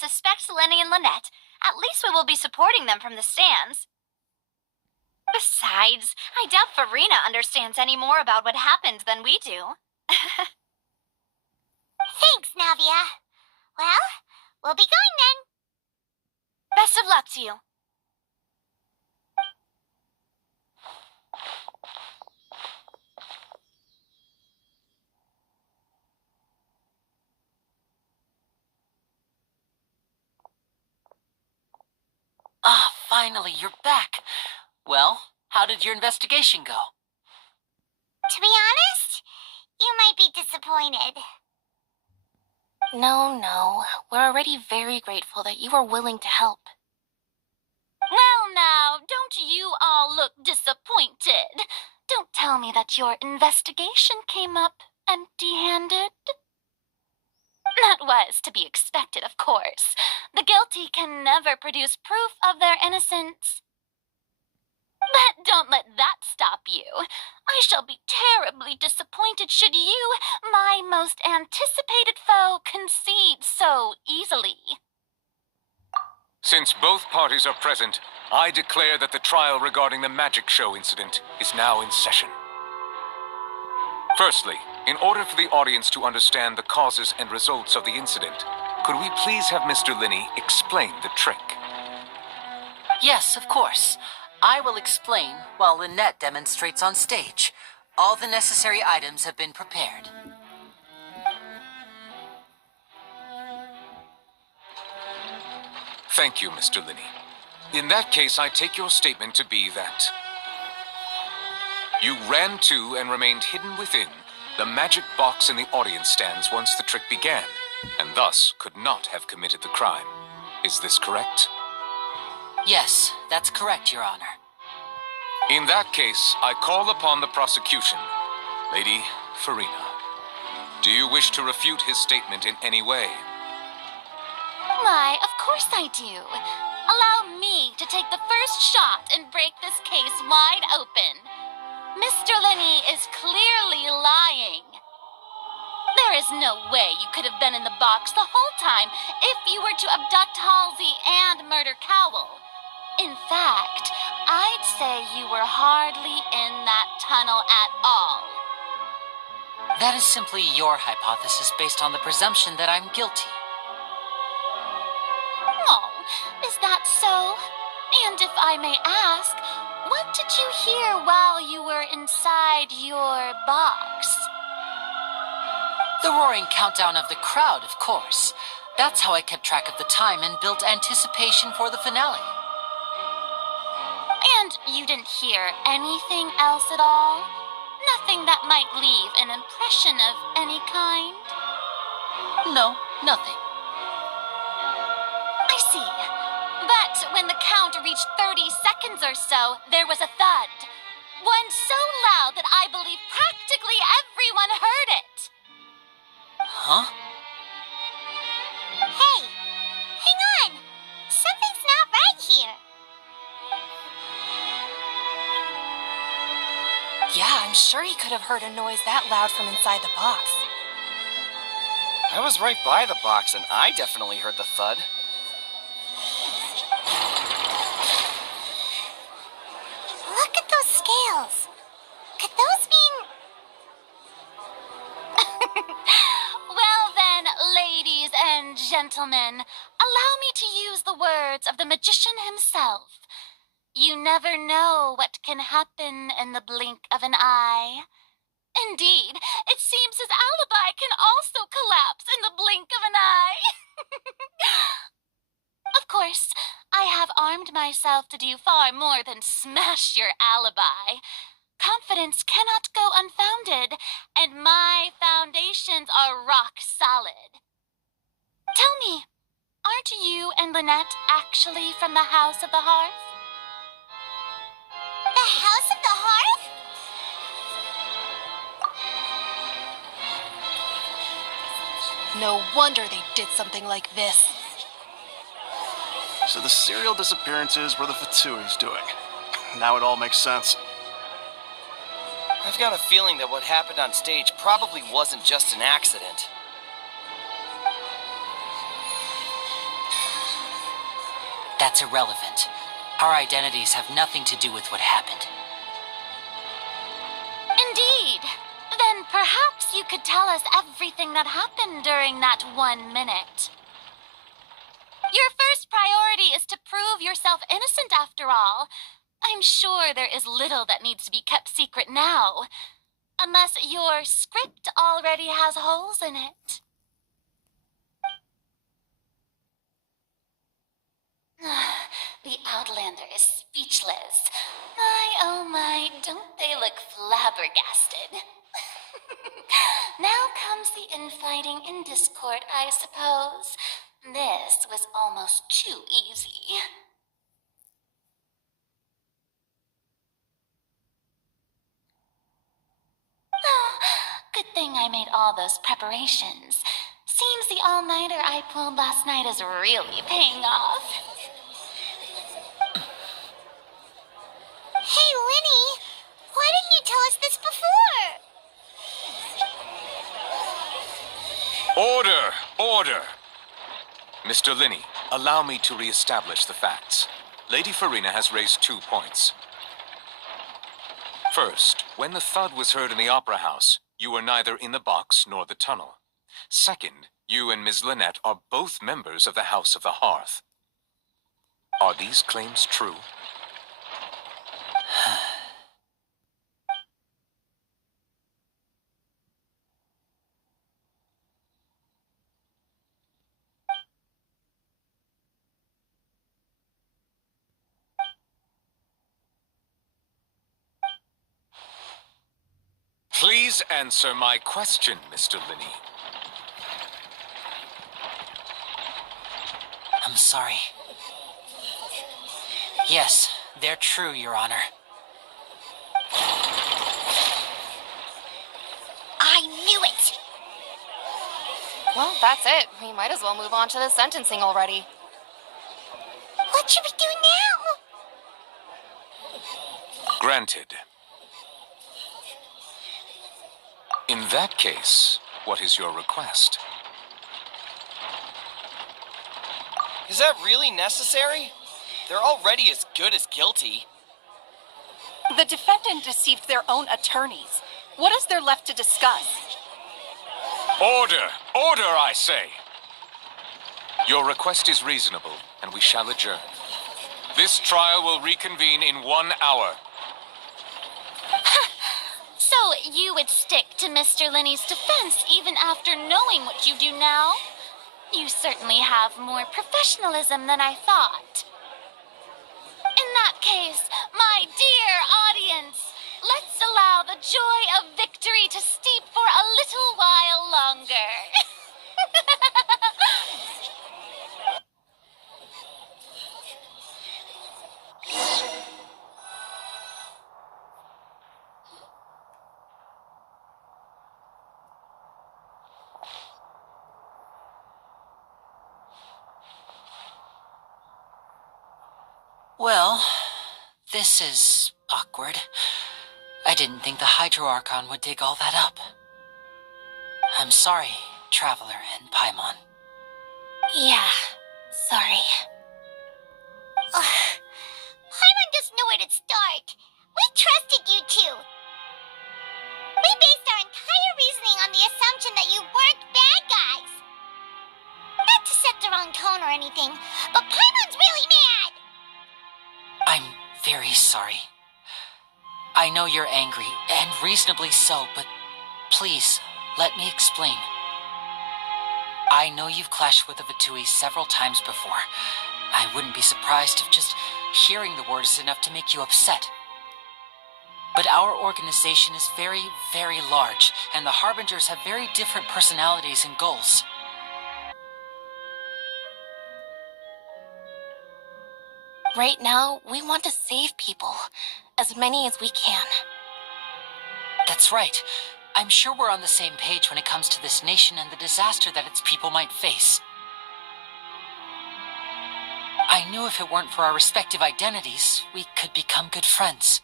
suspect Lenny and Lynette, at least we will be supporting them from the stands. Besides, I doubt Farina understands any more about what happened than we do. Thanks, Navia. Well, we'll be going then. Best of luck to you. Ah, finally, you're back. Well, how did your investigation go? To be honest, you might be disappointed. No. We're already very grateful that you were willing to help. Well now, don't you all look disappointed. Don't tell me that your investigation came up empty-handed. That was to be expected, of course. The guilty can never produce proof of their innocence. But don't let that stop you. I shall be terribly disappointed should you, my most anticipated foe, concede so easily. Since both parties are present, I declare that the trial regarding the magic show incident is now in session. Firstly, in order for the audience to understand the causes and results of the incident, could we please have Mr. Linney explain the trick? Yes, of course. I will explain while Lynette demonstrates on stage. All the necessary items have been prepared. Thank you, Mr. Linney. In that case, I take your statement to be that you ran to and remained hidden within the magic box in the audience stands once the trick began, and thus could not have committed the crime. Is this correct? Yes, that's correct, Your Honor. In that case, I call upon the prosecution. Lady Farina, do you wish to refute his statement in any way? Why, of course I do. Allow me to take the first shot and break this case wide open. Mr. Linney is clearly lying. There is no way you could have been in the box the whole time if you were to abduct Halsey and murder Cowell. In fact, I'd say you were hardly in that tunnel at all. That is simply your hypothesis based on the presumption that I'm guilty. Oh, is that so? And if I may ask, what did you hear while you were inside your box? The roaring countdown of the crowd, of course. That's how I kept track of the time and built anticipation for the finale. And you didn't hear anything else at all? Nothing that might leave an impression of any kind? No, nothing. I see. But when the count reached 30 seconds or so, there was a thud. One so loud that I believe practically everyone heard it. Huh? Hey, hang on. Something's not right here. Yeah, I'm sure he could have heard a noise that loud from inside the box. I was right by the box, and I definitely heard the thud. Look at those scales. Could those mean... Well then, ladies and gentlemen, allow me to use the words of the magician himself. You never know what can happen in the blink of an eye. Indeed, it seems his alibi can also collapse in the blink of an eye. Of course, I have armed myself to do far more than smash your alibi. Confidence cannot go unfounded, and my foundations are rock solid. Tell me, aren't you and Lynette actually from the House of the Hearth? The House of the Hearth? No wonder they did something like this. So the serial disappearances were the Fatsui's doing. Now it all makes sense. I've got a feeling that what happened on stage probably wasn't just an accident. That's irrelevant. Our identities have nothing to do with what happened. Indeed. Then perhaps you could tell us everything that happened during that 1 minute. Your first priority is to prove yourself innocent after all. I'm sure there is little that needs to be kept secret now. Unless your script already has holes in it. The Outlander is speechless. My, oh my, don't they look flabbergasted? Now comes the infighting and discord, I suppose. This was almost too easy. Good thing I made all those preparations. Seems the all-nighter I pulled last night is really paying off. Hey, Lenny, why didn't you tell us this before? Order! Order! Mr. Linney, allow me to re-establish the facts. Lady Farina has raised 2 points. First, when the thud was heard in the Opera House, you were neither in the box nor the tunnel. Second, you and Ms. Lynette are both members of the House of the Hearth. Are these claims true? Please answer my question, Mr. Linney. I'm sorry. Yes, they're true, Your Honor. I knew it! Well, that's it. We might as well move on to the sentencing already. What should we do now? Granted. In that case, what is your request? Is that really necessary? They're already as good as guilty. The defendant deceived their own attorneys. What is there left to discuss? Order! Order, I say! Your request is reasonable, and we shall adjourn. This trial will reconvene in 1 hour. So you would stick to Mr. Linney's defense even after knowing what you do now? You certainly have more professionalism than I thought. In that case, my dear audience, let's allow the joy of victory to steep for a little while longer. Well, this is awkward. I didn't think the Hydro-Archon would dig all that up. I'm sorry, Traveler and Paimon. Yeah, sorry. Paimon doesn't know where to start. We trusted you two. We based our entire reasoning on the assumption that you weren't bad guys. Not to set the wrong tone or anything, but Paimon's really mad. I'm very sorry. I know you're angry, and reasonably so, but please, let me explain. I know you've clashed with the Vitui several times before. I wouldn't be surprised if just hearing the word is enough to make you upset. But our organization is very, very large, and the Harbingers have very different personalities and goals. Right now, we want to save people. As many as we can. That's right. I'm sure we're on the same page when it comes to this nation and the disaster that its people might face. I knew if it weren't for our respective identities, we could become good friends.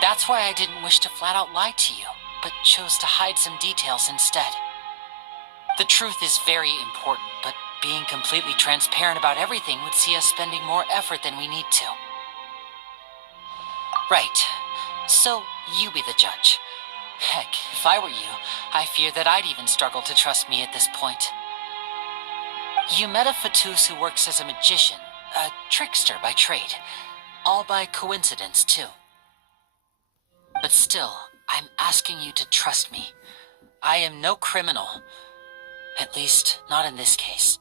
That's why I didn't wish to flat out lie to you, but chose to hide some details instead. The truth is very important, but being completely transparent about everything would see us spending more effort than we need to. Right. So, you be the judge. Heck, if I were you, I fear that I'd even struggle to trust me at this point. You met a Fatus who works as a magician, a trickster by trade. All by coincidence, too. But still, I'm asking you to trust me. I am no criminal. At least, not in this case.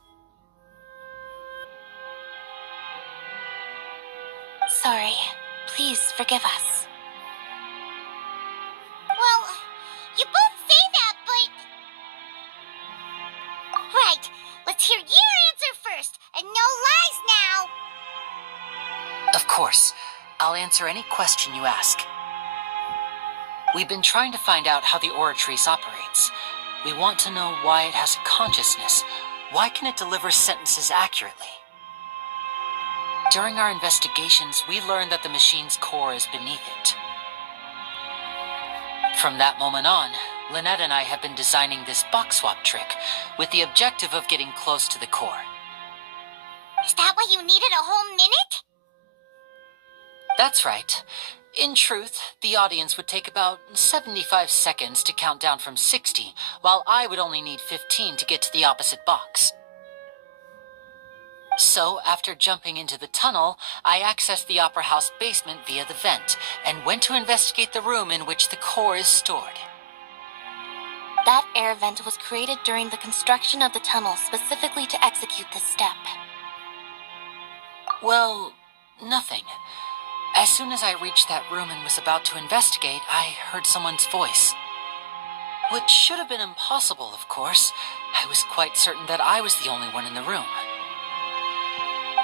Sorry. Please forgive us. Well, you both say that, but... Right, let's hear your answer first, and no lies now! Of course. I'll answer any question you ask. We've been trying to find out how the Oratrice operates. We want to know why it has a consciousness. Why can it deliver sentences accurately? During our investigations, we learned that the machine's core is beneath it. From that moment on, Lynette and I have been designing this box swap trick with the objective of getting close to the core. Is that why you needed a whole minute? That's right. In truth, the audience would take about 75 seconds to count down from 60, while I would only need 15 to get to the opposite box. So, after jumping into the tunnel, I accessed the Opera House basement via the vent, and went to investigate the room in which the core is stored. That air vent was created during the construction of the tunnel specifically to execute this step. Well, nothing. As soon as I reached that room and was about to investigate, I heard someone's voice. Which should have been impossible, of course. I was quite certain that I was the only one in the room.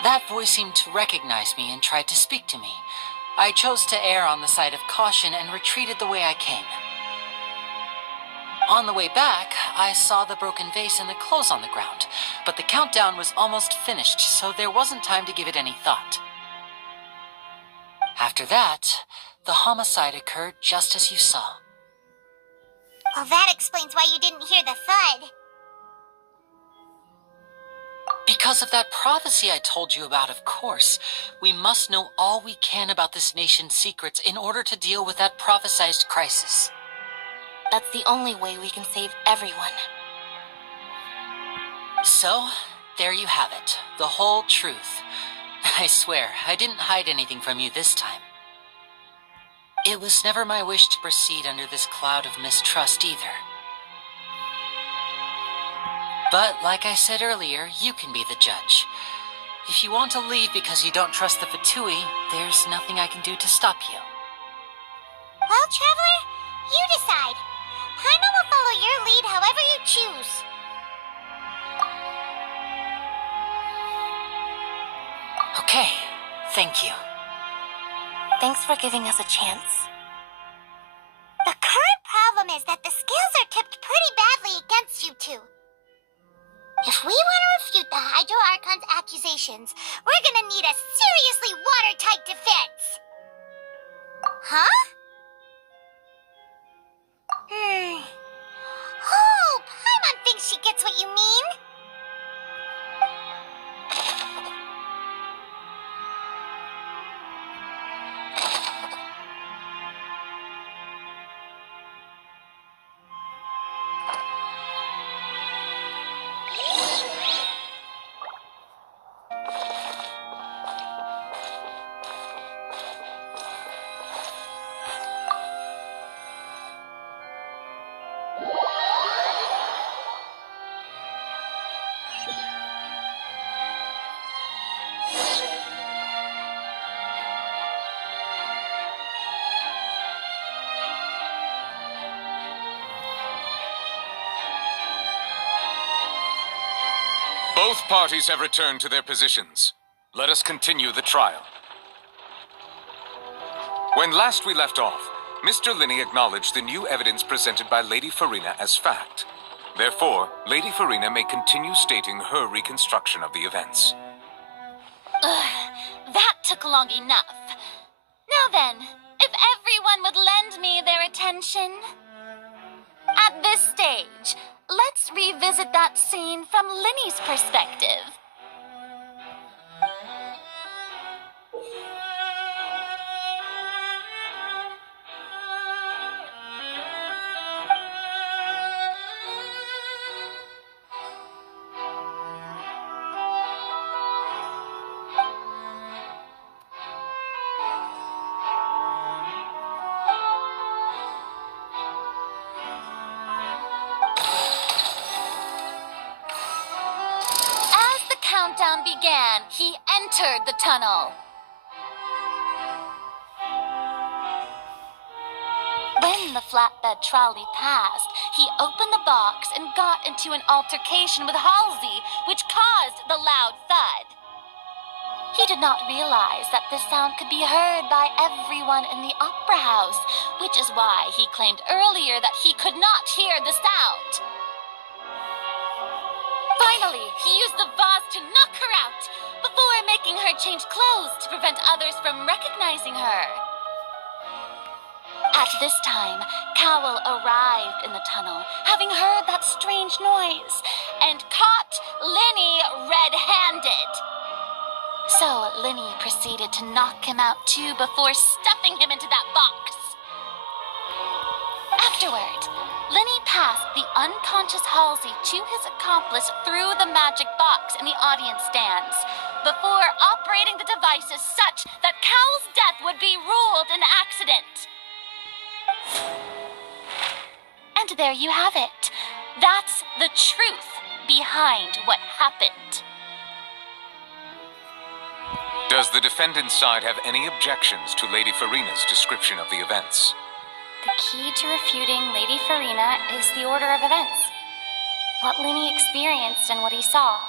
That voice seemed to recognize me and tried to speak to me. I chose to err on the side of caution and retreated the way I came. On the way back, I saw the broken vase and the clothes on the ground, but the countdown was almost finished, so there wasn't time to give it any thought. After that, the homicide occurred just as you saw. Well, that explains why you didn't hear the thud. Because of that prophecy I told you about, of course. We must know all we can about this nation's secrets in order to deal with that prophesized crisis. That's the only way we can save everyone. So, there you have it. The whole truth. I swear, I didn't hide anything from you this time. It was never my wish to proceed under this cloud of mistrust either. But, like I said earlier, you can be the judge. If you want to leave because you don't trust the Fatui, there's nothing I can do to stop you. Well, Traveler, you decide. Paimon will follow your lead however you choose. Okay, thank you. Thanks for giving us a chance. The current problem is that the scales are tipped pretty badly against you two. If we want to refute the Hydro Archon's accusations, we're gonna need a seriously watertight defense. Huh? Oh, Paimon thinks she gets what you mean. Both parties have returned to their positions. Let us continue the trial. When last we left off, Mr. Linney acknowledged the new evidence presented by Lady Farina as fact. Therefore, Lady Farina may continue stating her reconstruction of the events. That took long enough. Now then, if everyone would lend me their attention. At this stage, let's revisit that scene from Linny's perspective. Countdown began, he entered the tunnel. When the flatbed trolley passed, he opened the box and got into an altercation with Halsey, which caused the loud thud. He did not realize that this sound could be heard by everyone in the opera house, which is why he claimed earlier that he could not hear the sound. Finally, he used the vase to knock her out, before making her change clothes to prevent others from recognizing her. At this time, Cowell arrived in the tunnel, having heard that strange noise, and caught Linny red-handed. So Linny proceeded to knock him out too before stuffing him into that box. Afterward, Linny passed the unconscious Halsey to his accomplice through the magic box in the audience stands, before operating the devices such that Cowell's death would be ruled an accident. And there you have it. That's the truth behind what happened. Does the defendant's side have any objections to Lady Farina's description of the events? The key to refuting Lady Farina is the order of events. What Linny experienced and what he saw.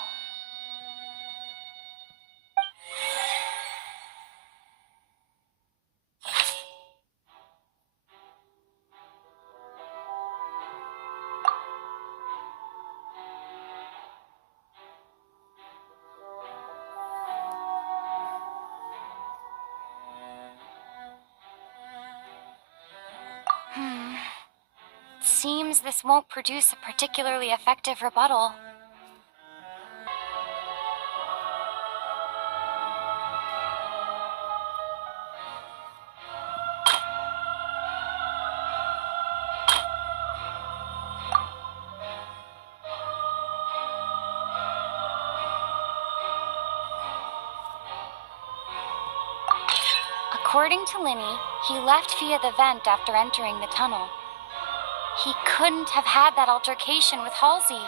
Seems this won't produce a particularly effective rebuttal. According to Linny, he left via the vent after entering the tunnel. He couldn't have had that altercation with Halsey.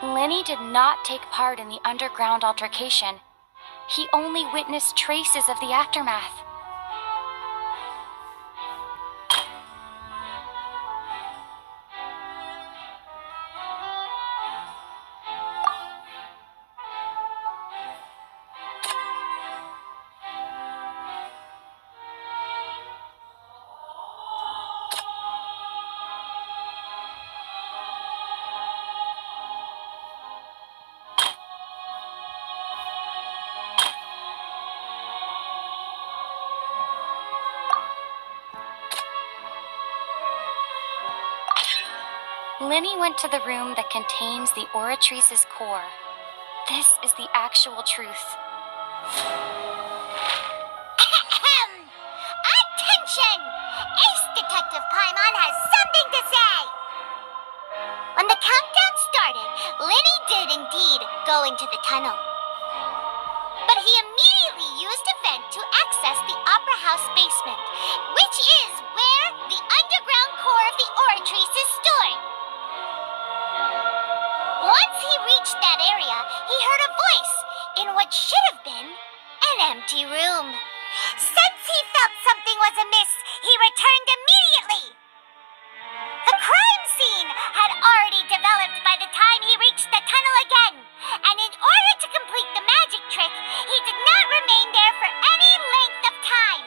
Linny did not take part in the underground altercation. He only witnessed traces of the aftermath. Linny went to the room that contains the Oratrice's core. This is the actual truth. Attention! Ace Detective Paimon has something to say! When the countdown started, Linny did indeed go into the tunnel. But he immediately used a vent to access the Opera House basement, which is where the underground core of the Oratrice is stored. Once he reached that area, he heard a voice in what should have been an empty room. Since he felt something was amiss, he returned immediately. The crime scene had already developed by the time he reached the tunnel again, and in order to complete the magic trick, he did not remain there for any length of time.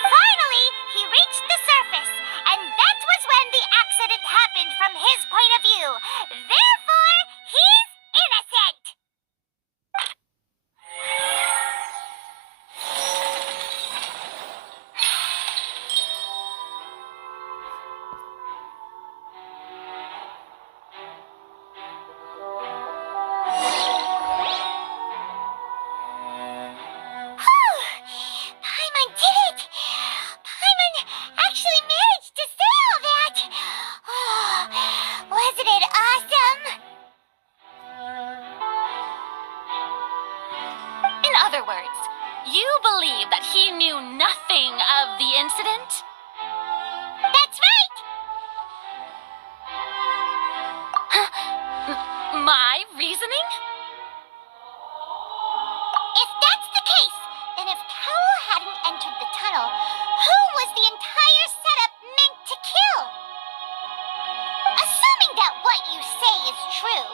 Finally, he reached the surface, and that was when the accident happened from his point of view. Therefore, he's innocent. Paimon did it! Paimon actually managed to say all that! Wasn't it awesome? In other words, you believe that he knew nothing of the incident? That's right! My reasoning? If that's the case, then if Cowell hadn't entered the tunnel, who was the entire setup meant to kill? Assuming that what you say is true,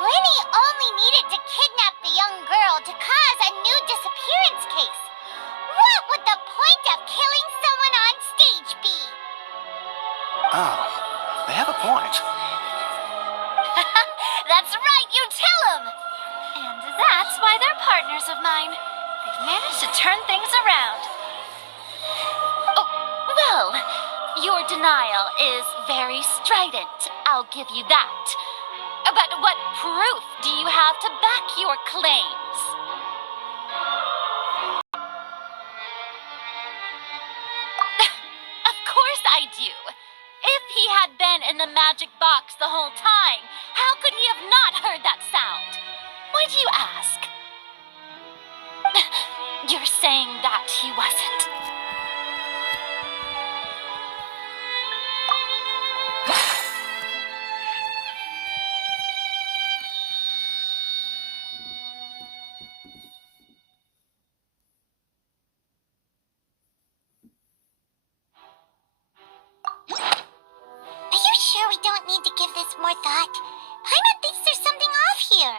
Linny only needed to kidnap the young girl to cause a new disappearance case. What would the point of killing someone on stage be? Oh, they have a point. That's right, you tell him! And that's why they're partners of mine. They've managed to turn things around. Oh, well, your denial is very strident, I'll give you that. But what proof do you have to back your claims? Of course I do. If he had been in the magic box the whole time, how could he have not heard that sound? Why do you ask? You're saying that he wasn't. Are you sure we don't need to give this more thought? Paimon thinks there's something off here.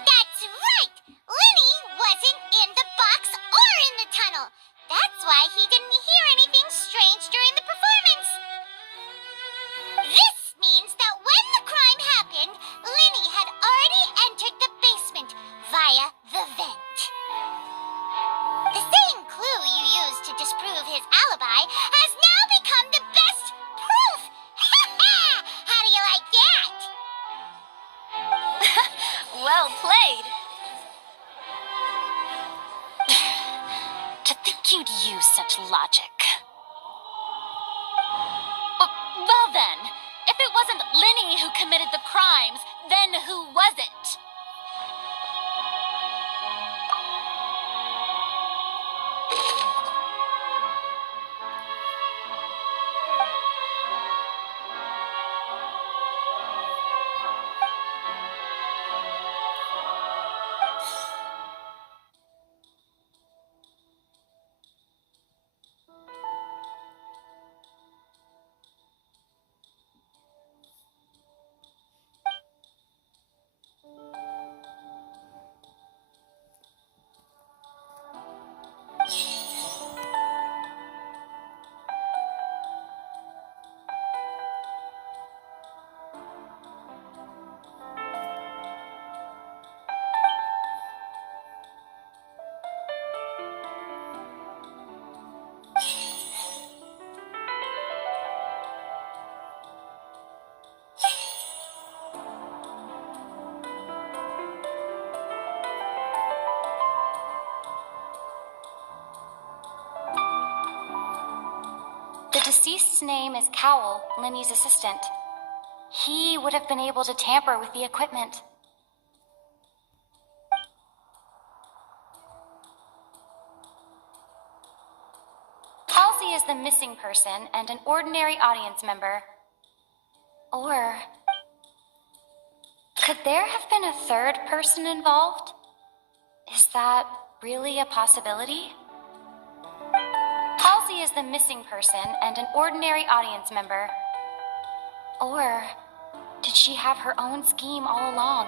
That's right! Linny wasn't in the box or in the tunnel. That's why he didn't hear anything strange during the performance. This means that when the crime happened, Linny had already entered the basement via the vent. The same clue you used to disprove his alibi has now become the best proof! How do you like that? Well played. To think you'd use such logic. Well then, if it wasn't Linny who committed the crimes, then who was it? The deceased's name is Cowell, Linny's assistant. He would have been able to tamper with the equipment. Halsey is the missing person and an ordinary audience member. Or could there have been a third person involved? Is that really a possibility? Halsey is the missing person and an ordinary audience member. Or did she have her own scheme all along?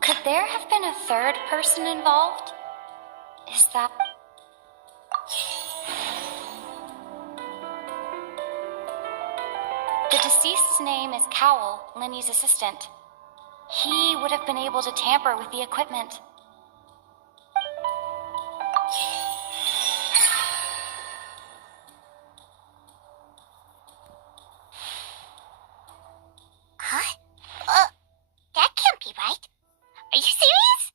Could there have been a third person involved? Is that... The deceased's name is Cowell, Linny's assistant. He would have been able to tamper with the equipment. Huh? That can't be right. Are you serious?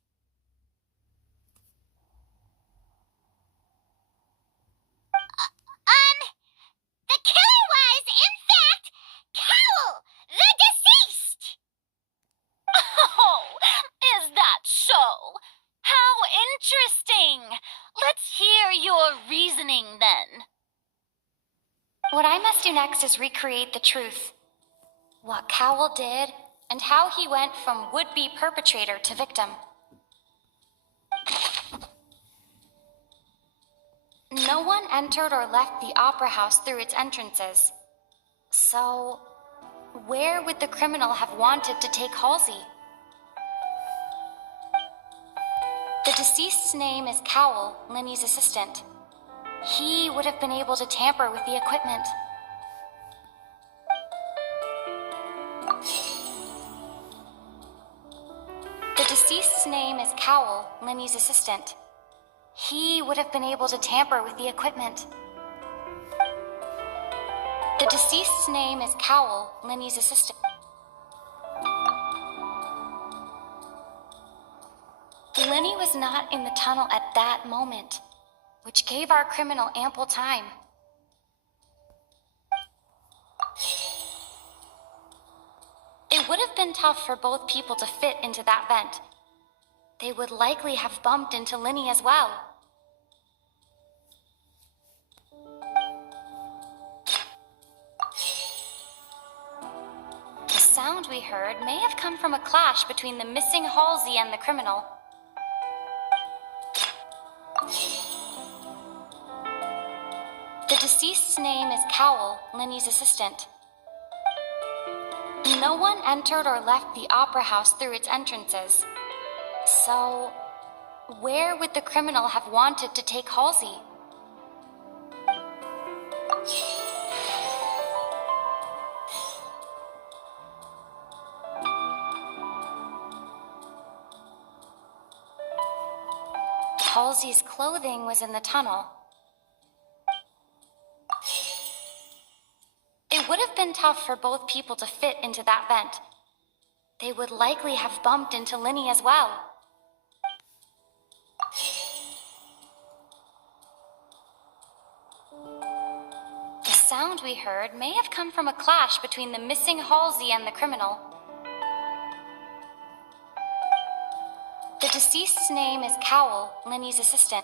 The killer was, in fact, Cowell, the deceased! Oh, is that so? How interesting! Let's hear your reasoning then. What I must do next is recreate the truth. What Cowell did, and how he went from would-be perpetrator to victim. No one entered or left the opera house through its entrances. So, where would the criminal have wanted to take Halsey? The deceased's name is Cowell, Linny's assistant. He would have been able to tamper with the equipment. The deceased's name is Cowell, Linny's assistant. He would have been able to tamper with the equipment. The deceased's name is Cowell, Linny's assistant. Linny was not in the tunnel at that moment, which gave our criminal ample time. It would have been tough for both people to fit into that vent. They would likely have bumped into Linny as well. The sound we heard may have come from a clash between the missing Halsey and the criminal. The deceased's name is Cowell, Linny's assistant. No one entered or left the opera house through its entrances. So, where would the criminal have wanted to take Halsey? Halsey's clothing was in the tunnel. It would have been tough for both people to fit into that vent. They would likely have bumped into Linny as well. The sound we heard may have come from a clash between the missing Halsey and the criminal. The deceased's name is Cowell, Linny's assistant.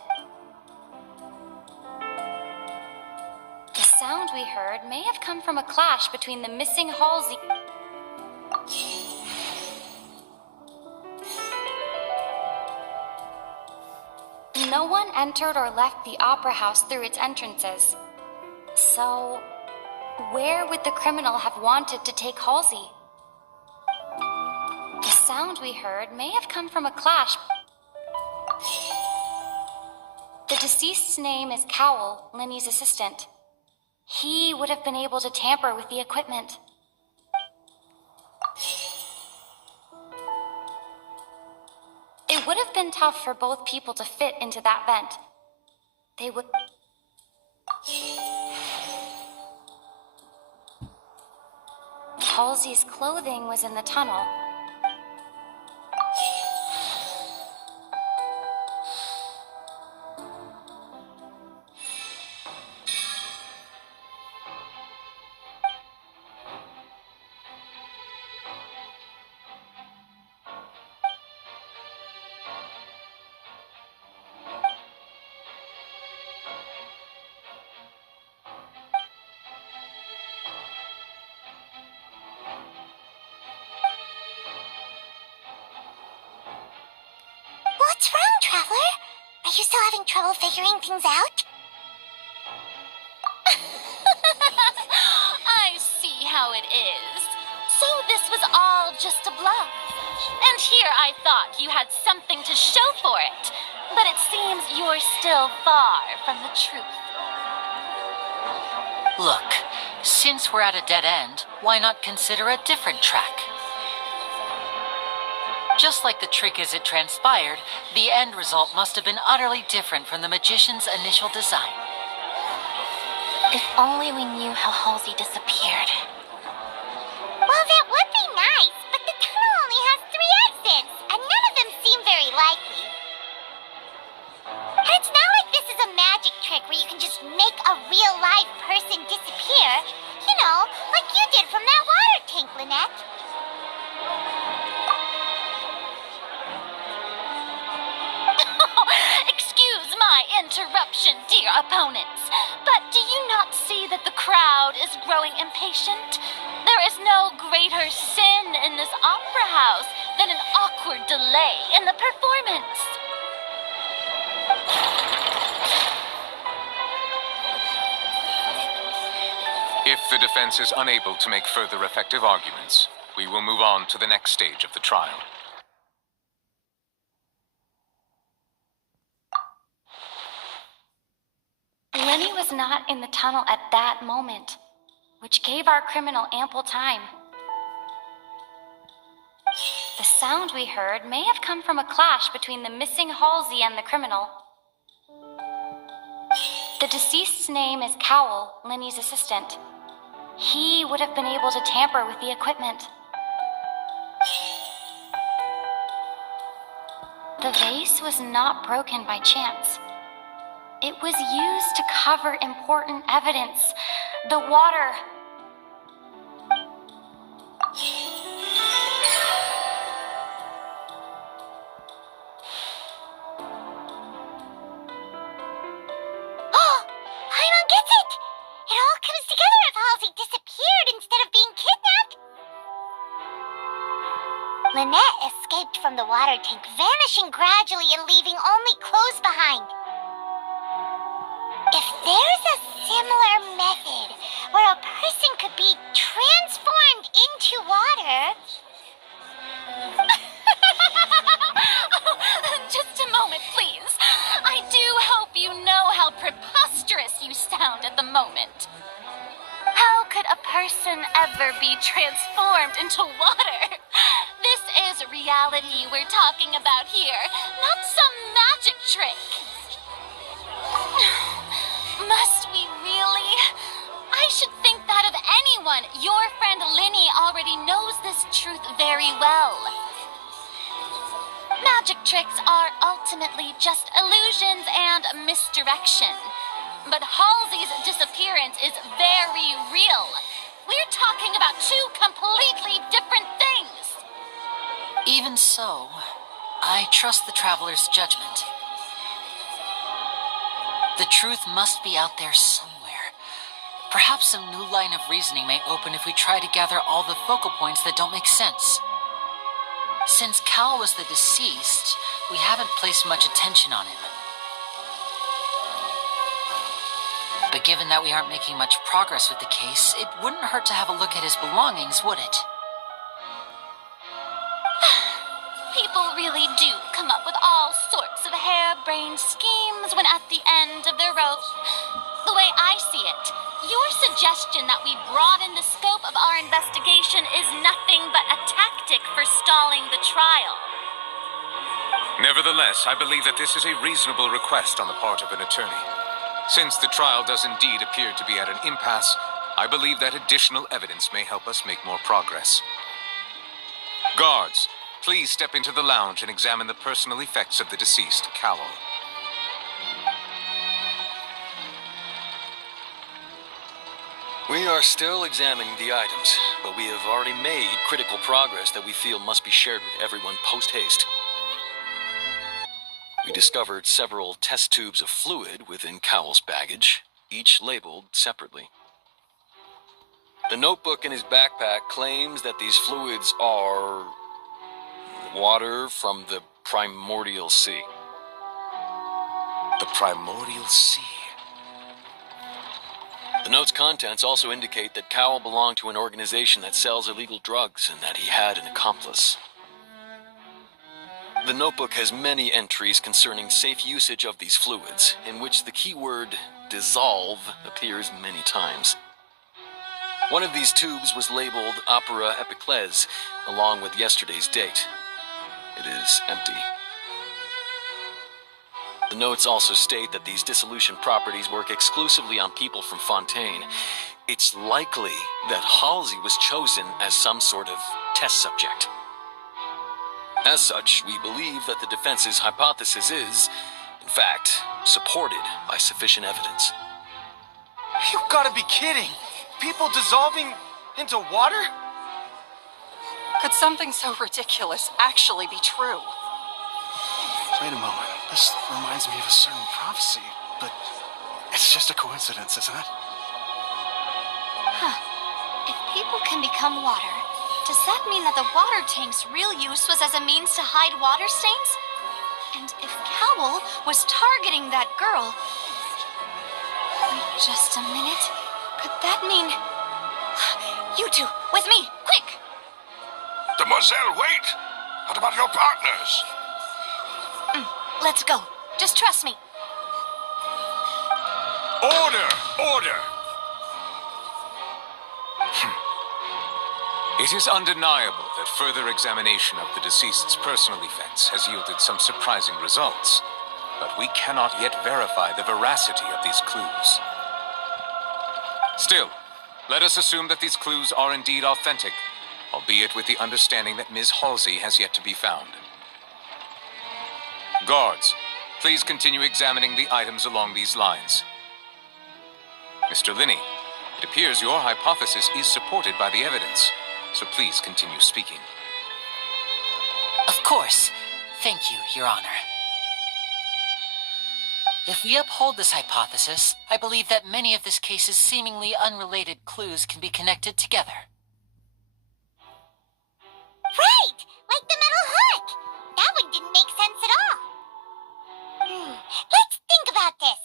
The sound we heard may have come from a clash between the missing Halsey. No one entered or left the opera house through its entrances. So, where would the criminal have wanted to take Halsey? The sound we heard may have come from a clash. The deceased's name is Cowell, Linny's assistant. He would have been able to tamper with the equipment. It would have been tough for both people to fit into that vent. They would... Halsey's clothing was in the tunnel. What's wrong, Traveler? Are you still having trouble figuring things out? I see how it is. So this was all just a bluff. And here I thought you had something to show for it. But it seems you're still far from the truth. Look, since we're at a dead end, why not consider a different track? Just like the trick as it transpired, the end result must have been utterly different from the magician's initial design. If only we knew how Halsey disappeared. Well, that would be nice, but the tunnel only has 3 exits, and none of them seem very likely. And it's not like this is a magic trick where you can just make a real live person disappear. You know, like you did from that water tank, Lynette. Excuse my interruption, dear opponents, but do you not see that the crowd is growing impatient? There is no greater sin in this opera house than an awkward delay in the performance. If the defense is unable to make further effective arguments, we will move on to the next stage of the trial. Lenny was not in the tunnel at that moment, which gave our criminal ample time. The sound we heard may have come from a clash between the missing Halsey and the criminal. The deceased's name is Cowell, Lenny's assistant. He would have been able to tamper with the equipment. The vase was not broken by chance. It was used to cover important evidence. The water. Oh, Paimon gets it! It all comes together if Halsey disappeared instead of being kidnapped. Lynette escaped from the water tank, vanishing gradually and leaving only clothes behind. If there's a similar method where a person could be transformed into water... Just a moment, please. I do hope you know how preposterous you sound at the moment. How could a person ever be transformed into water? This is reality we're talking about here, not some magic trick. Must we really? I should think that of anyone. Your friend Linny already knows this truth very well. Magic tricks are ultimately just illusions and misdirection. But Halsey's disappearance is very real. We're talking about 2 completely different things. Even so, I trust the traveler's judgment. The truth must be out there somewhere. Perhaps some new line of reasoning may open if we try to gather all the focal points that don't make sense. Since Cal was the deceased, we haven't placed much attention on him. But given that we aren't making much progress with the case, it wouldn't hurt to have a look at his belongings, would it? People really do come up with all sorts of harebrained schemes when at the end of their rope. The way I see it, your suggestion that we broaden the scope of our investigation is nothing but a tactic for stalling the trial. Nevertheless, I believe that this is a reasonable request on the part of an attorney. Since the trial does indeed appear to be at an impasse, I believe that additional evidence may help us make more progress. Guards, please step into the lounge and examine the personal effects of the deceased, Cowell. We are still examining the items, but we have already made critical progress that we feel must be shared with everyone post-haste. We discovered several test tubes of fluid within Cowell's baggage, each labeled separately. The notebook in his backpack claims that these fluids are water from the primordial sea. The primordial sea. The note's contents also indicate that Cowell belonged to an organization that sells illegal drugs and that he had an accomplice. The notebook has many entries concerning safe usage of these fluids, in which the keyword dissolve appears many times. One of these tubes was labeled Opera Epiclese, along with yesterday's date. It is empty. The notes also state that these dissolution properties work exclusively on people from Fontaine. It's likely that Halsey was chosen as some sort of test subject. As such, we believe that the defense's hypothesis is, in fact, supported by sufficient evidence. You gotta be kidding! People dissolving into water? Could something so ridiculous actually be true? Wait a moment. This reminds me of a certain prophecy, but it's just a coincidence, isn't it? Huh. If people can become water, does that mean that the water tank's real use was as a means to hide water stains? And if Cowell was targeting that girl... Wait just a minute. Could that mean... You two, with me, quick! Demoiselle, wait! What about your partners? Let's go. Just trust me. Order! Order! It is undeniable that further examination of the deceased's personal effects has yielded some surprising results, but we cannot yet verify the veracity of these clues. Still, let us assume that these clues are indeed authentic, albeit with the understanding that Ms. Halsey has yet to be found. Guards, please continue examining the items along these lines. Mr. Linney, it appears your hypothesis is supported by the evidence, so please continue speaking. Of course. Thank you, Your Honor. If we uphold this hypothesis, I believe that many of this case's seemingly unrelated clues can be connected together. Right! Like the metal hook! That one didn't make sense at all. Let's think about this.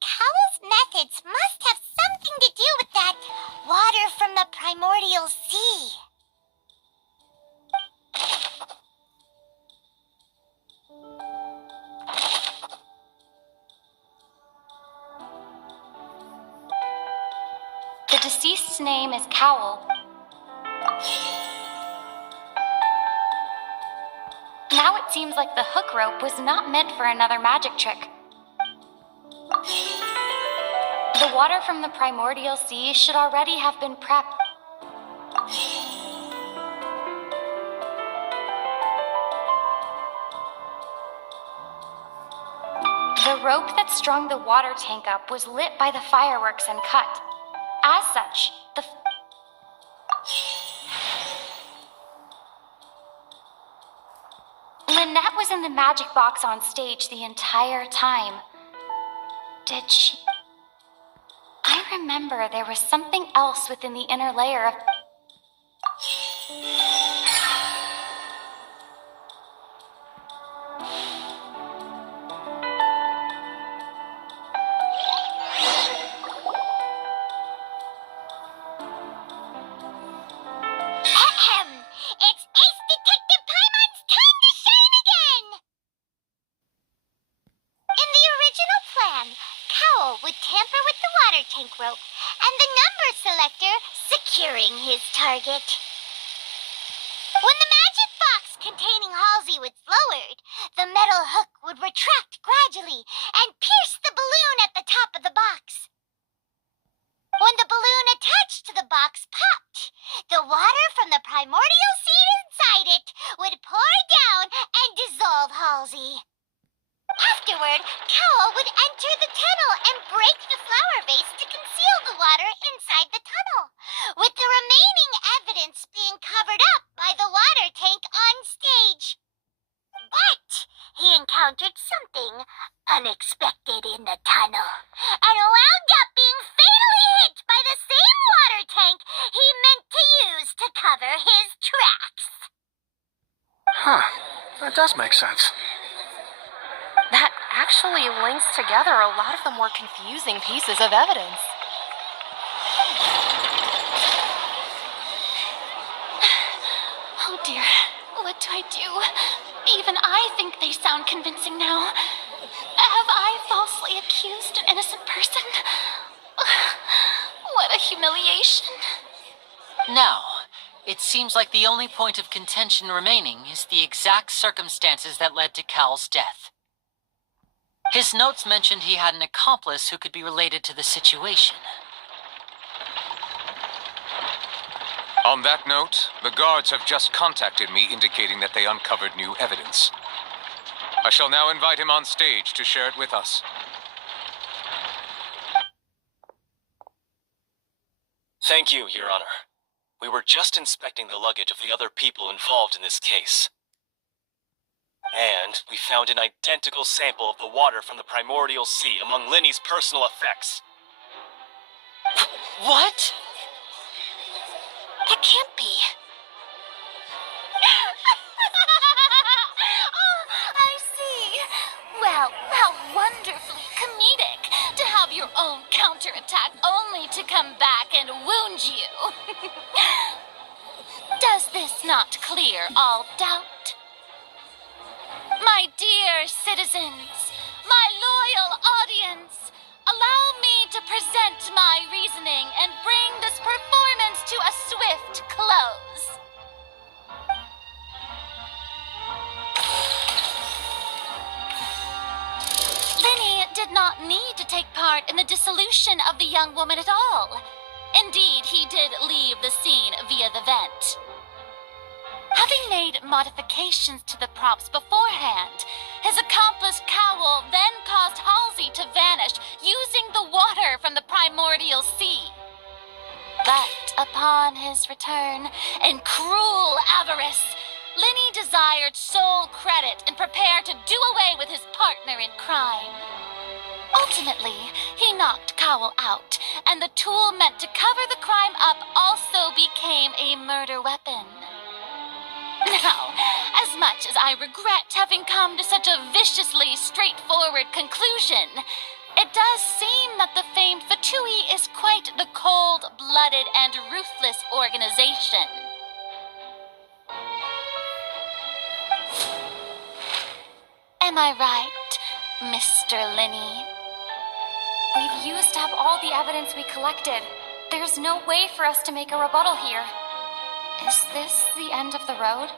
Cowell's methods must have something to do with that water from the primordial sea. The deceased's name is Cowell. Now it seems like the hook rope was not meant for another magic trick. The water from the primordial sea should already have been prepped. The rope that strung the water tank up was lit by the fireworks and cut. As such, Lynette was in the magic box on stage the entire time. Did she? I remember there was something else within the inner layer of... It's Ace Detective Paimon's time to shine again! In the original plan, Cowell would tamper with the water tank rope and the number selector securing his target. When the magic box containing Halsey was lowered, the metal hook would retract gradually and pierce the balloon at the top of the box. When the balloon attached to the box popped, the water from the primordial seed inside it would pour down and dissolve Halsey. Afterward, Cowell would enter the tunnel and break the flower vase to conceal the water inside the tunnel, with the remaining evidence being covered up by the water tank on stage. But he encountered something unexpected in the tunnel and wound up being fatally hit by the same water tank he meant to use to cover his tracks. Huh. That does make sense. That actually links together a lot of the more confusing pieces of evidence. Oh dear, what do I do? Even I think they sound convincing now. Have I falsely accused an innocent person? What a humiliation. Now, it seems like the only point of contention remaining is the exact circumstances that led to Cal's death. His notes mentioned he had an accomplice who could be related to the situation. On that note, the guards have just contacted me indicating that they uncovered new evidence. I shall now invite him on stage to share it with us. Thank you, Your Honor. We were just inspecting the luggage of the other people involved in this case. And we found an identical sample of the water from the primordial sea among Linny's personal effects. What? That can't be. Oh, I see. Well, how wonderfully comedic to have your own counterattack only to come back and wound you. Does this not clear all doubt? My dear citizens, my loyal audience, allow me to present my reasoning and bring this performance to a swift close. Linny did not need to take part in the dissolution of the young woman at all. Indeed, he did leave the scene via the vent. Having made modifications to the props beforehand, his accomplice Cowell then caused Halsey to vanish using the water from the primordial sea. But upon his return, in cruel avarice, Linny desired sole credit and prepared to do away with his partner in crime. Ultimately, he knocked Cowell out, and the tool meant to cover the crime up also became a murder weapon. Now, as much as I regret having come to such a viciously straightforward conclusion, it does seem that the famed Fatui is quite the cold-blooded and ruthless organization. Am I right, Mr. Linny? We've used up all the evidence we collected. There's no way for us to make a rebuttal here. Is this the end of the road?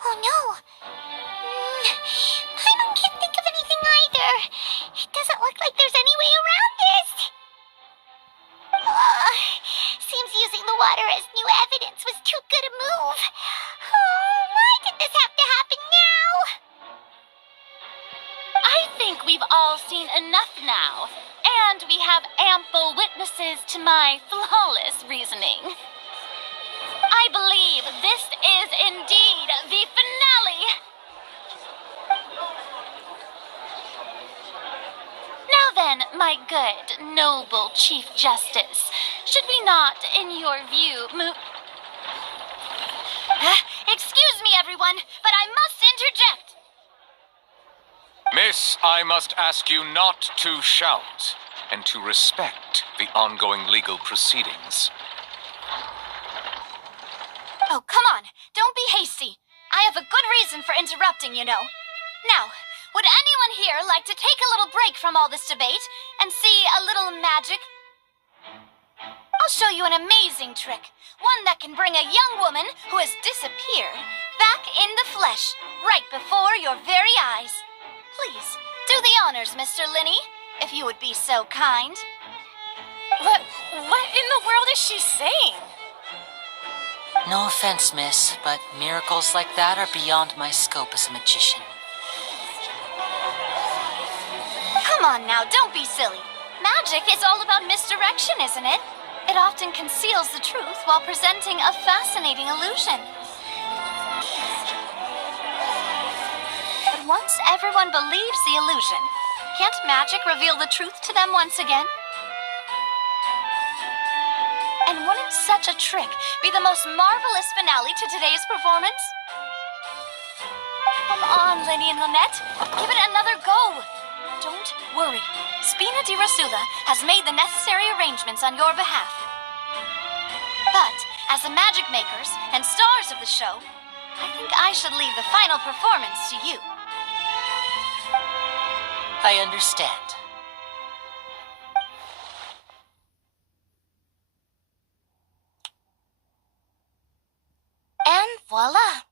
Oh no! I can't think of anything either. It doesn't look like there's any way around this. Seems using the water as new evidence was too good a move. Why did this have to happen now? I think we've all seen enough now, and we have ample witnesses to my flawless reasoning. I believe this is indeed the finale. Now then, my good, noble Chief Justice, should we not, in your view, move... Excuse me, everyone, but I must interject. Miss, I must ask you not to shout and to respect the ongoing legal proceedings. Oh, come on. Don't be hasty. I have a good reason for interrupting, you know. Now, would anyone here like to take a little break from all this debate and see a little magic? I'll show you an amazing trick. One that can bring a young woman who has disappeared back in the flesh, right before your very eyes. Please, do the honors, Mr. Linny, if you would be so kind. What in the world is she saying? No offense, miss, but miracles like that are beyond my scope as a magician. Come on now, don't be silly. Magic is all about misdirection, isn't it? It often conceals the truth while presenting a fascinating illusion. But once everyone believes the illusion, can't magic reveal the truth to them once again? And wouldn't such a trick be the most marvelous finale to today's performance? Come on, Lenny and Lynette. Give it another go. Don't worry. Spina di Rasula has made the necessary arrangements on your behalf. But, as the magic makers and stars of the show, I think I should leave the final performance to you. I understand. And voila!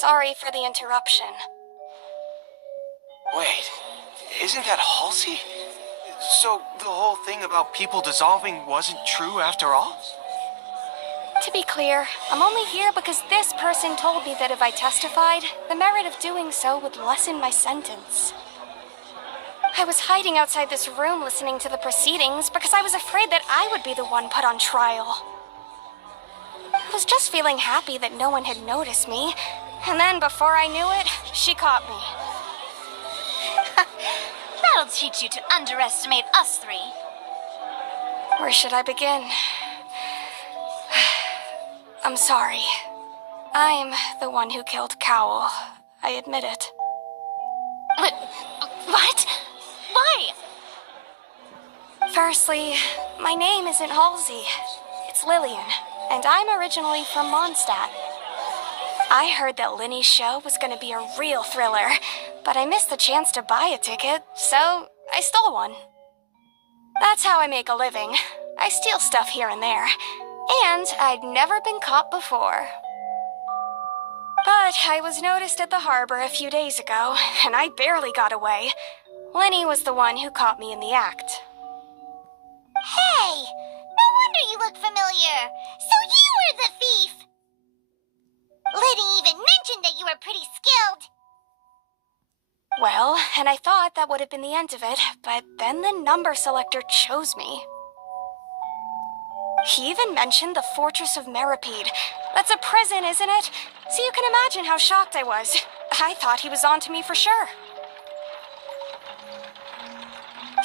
Sorry for the interruption. Wait, isn't that Halsey? So the whole thing about people dissolving wasn't true after all? To be clear, I'm only here because this person told me that if I testified, the merit of doing so would lessen my sentence. I was hiding outside this room listening to the proceedings because I was afraid that I would be the one put on trial. I was just feeling happy that no one had noticed me, and then before I knew it, she caught me. That'll teach you to underestimate us three. Where should I begin? I'm sorry. I'm the one who killed Cowell. I admit it. What? Why? Firstly, my name isn't Halsey. It's Lillian, and I'm originally from Mondstadt. I heard that Linny's show was going to be a real thriller, but I missed the chance to buy a ticket, so I stole one. That's how I make a living. I steal stuff here and there, and I'd never been caught before. But I was noticed at the harbor a few days ago, and I barely got away. Lenny was the one who caught me in the act. Hey! No wonder you look familiar. So you were the thief! Liddy even mentioned that you were pretty skilled. Well, and I thought that would have been the end of it, but then the number selector chose me. He even mentioned the Fortress of Meripede. That's a prison, isn't it? So you can imagine how shocked I was. I thought he was on to me for sure.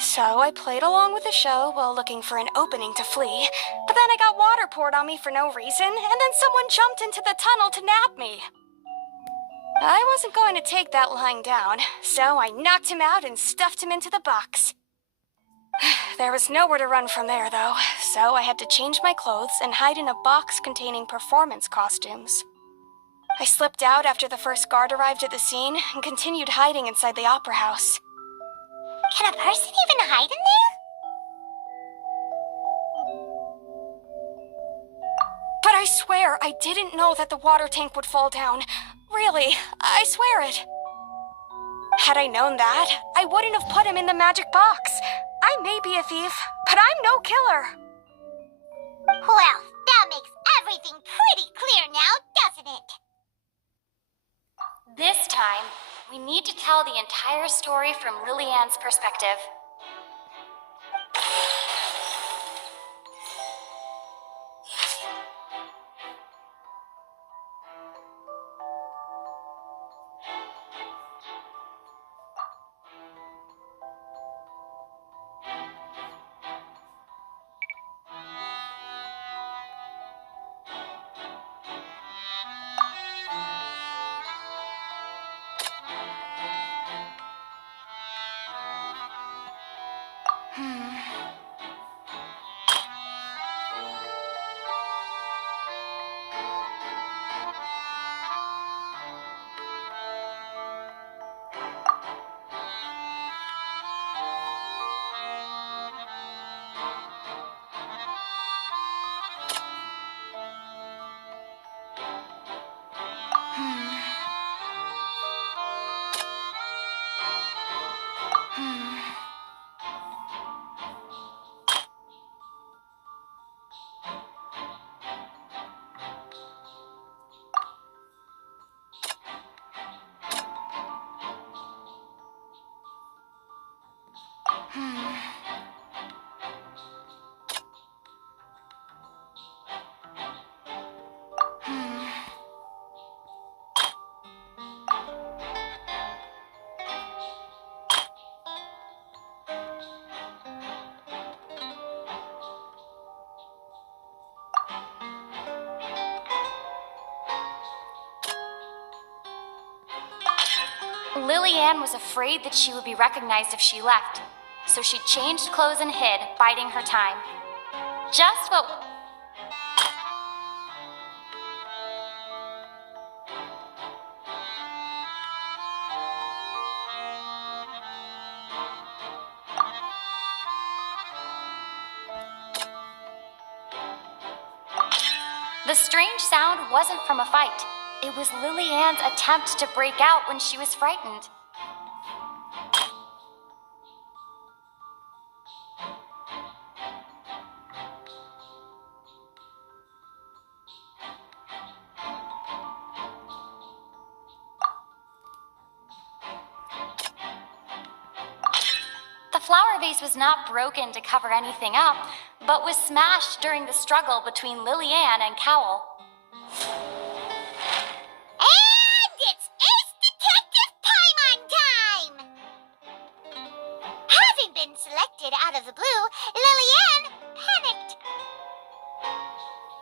So I played along with the show while looking for an opening to flee, but then I got water poured on me for no reason, and then someone jumped into the tunnel to nab me. I wasn't going to take that lying down, so I knocked him out and stuffed him into the box. There was nowhere to run from there, though, so I had to change my clothes and hide in a box containing performance costumes. I slipped out after the first guard arrived at the scene and continued hiding inside the opera house. Can a person even hide in there? But I swear I didn't know that the water tank would fall down. Really, I swear it. Had I known that, I wouldn't have put him in the magic box. I may be a thief, but I'm no killer. Well, that makes everything pretty clear now, doesn't it? This time, we need to tell the entire story from Lillian's perspective. Lillian was afraid that she would be recognized if she left, so she changed clothes and hid, biding her time. Just what... The strange sound wasn't from a fight. It was Lillian's attempt to break out when she was frightened. The flower vase was not broken to cover anything up, but was smashed during the struggle between Lillian and Cowell. And it's Ace Detective Paimon time! Having been selected out of the blue, Lillian panicked.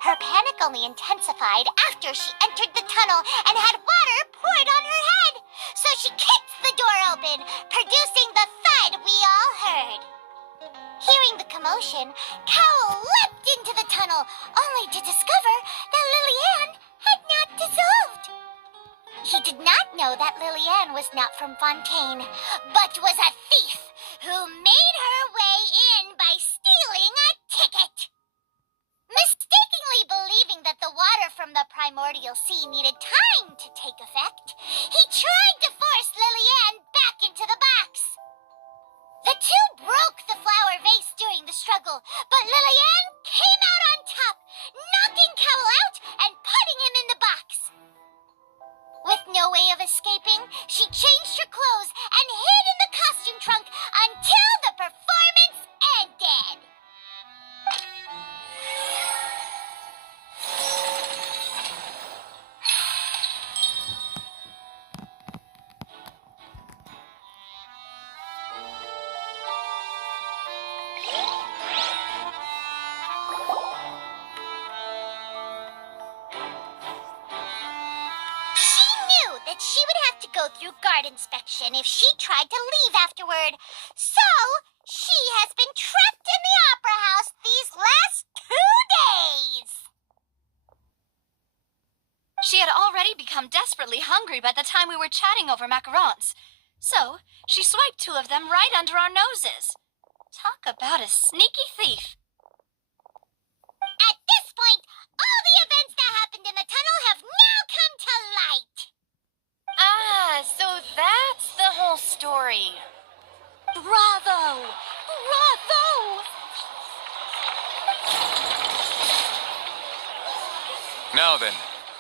Her panic only intensified after she entered the tunnel and had water poured on her head. So she kicked the door open, producing the thud we all heard. Hearing the commotion, Cowell leapt into the tunnel, only to discover that Lillian had not dissolved. He did not know that Lillian was not from Fontaine, but was a thief who made her way in by stealing a ticket. Mistakenly believing that the water from the primordial sea needed time to take effect, he tried to force Lillian back into the box. The two broke the flower vase during the struggle, but Lillian came out on top, knocking Cowell out and putting him in the box. With no way of escaping, she changed her clothes and hid in the costume trunk until the performance ended. She would have to go through guard inspection if she tried to leave afterward. So, she has been trapped in the Opera House these last 2 days. She had already become desperately hungry by the time we were chatting over macarons. So, she swiped 2 of them right under our noses. Talk about a sneaky thief. At this point, all the events that happened in the tunnel have now come to light. Ah, so that's the whole story. Bravo! Bravo! Now then,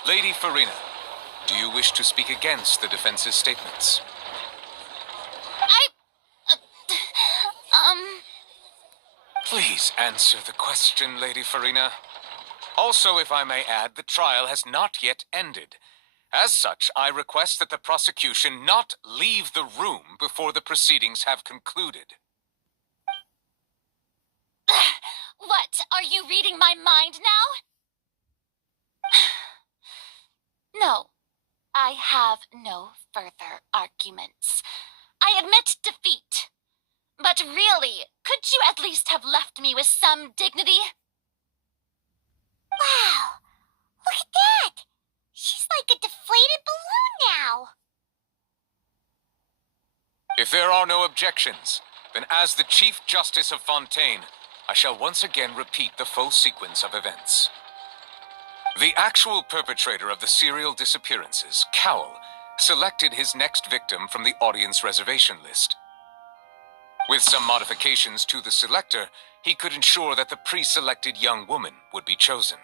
Lady Farina, do you wish to speak against the defense's statements? Please answer the question, Lady Farina. Also, if I may add, the trial has not yet ended. As such, I request that the prosecution not leave the room before the proceedings have concluded. What? Are you reading my mind now? No, I have no further arguments. I admit defeat. But really, could you at least have left me with some dignity? Wow, look at that! She's like a deflated balloon now. If there are no objections, then as the Chief Justice of Fontaine, I shall once again repeat the full sequence of events. The actual perpetrator of the serial disappearances, Cowell, selected his next victim from the audience reservation list. With some modifications to the selector, he could ensure that the pre-selected young woman would be chosen.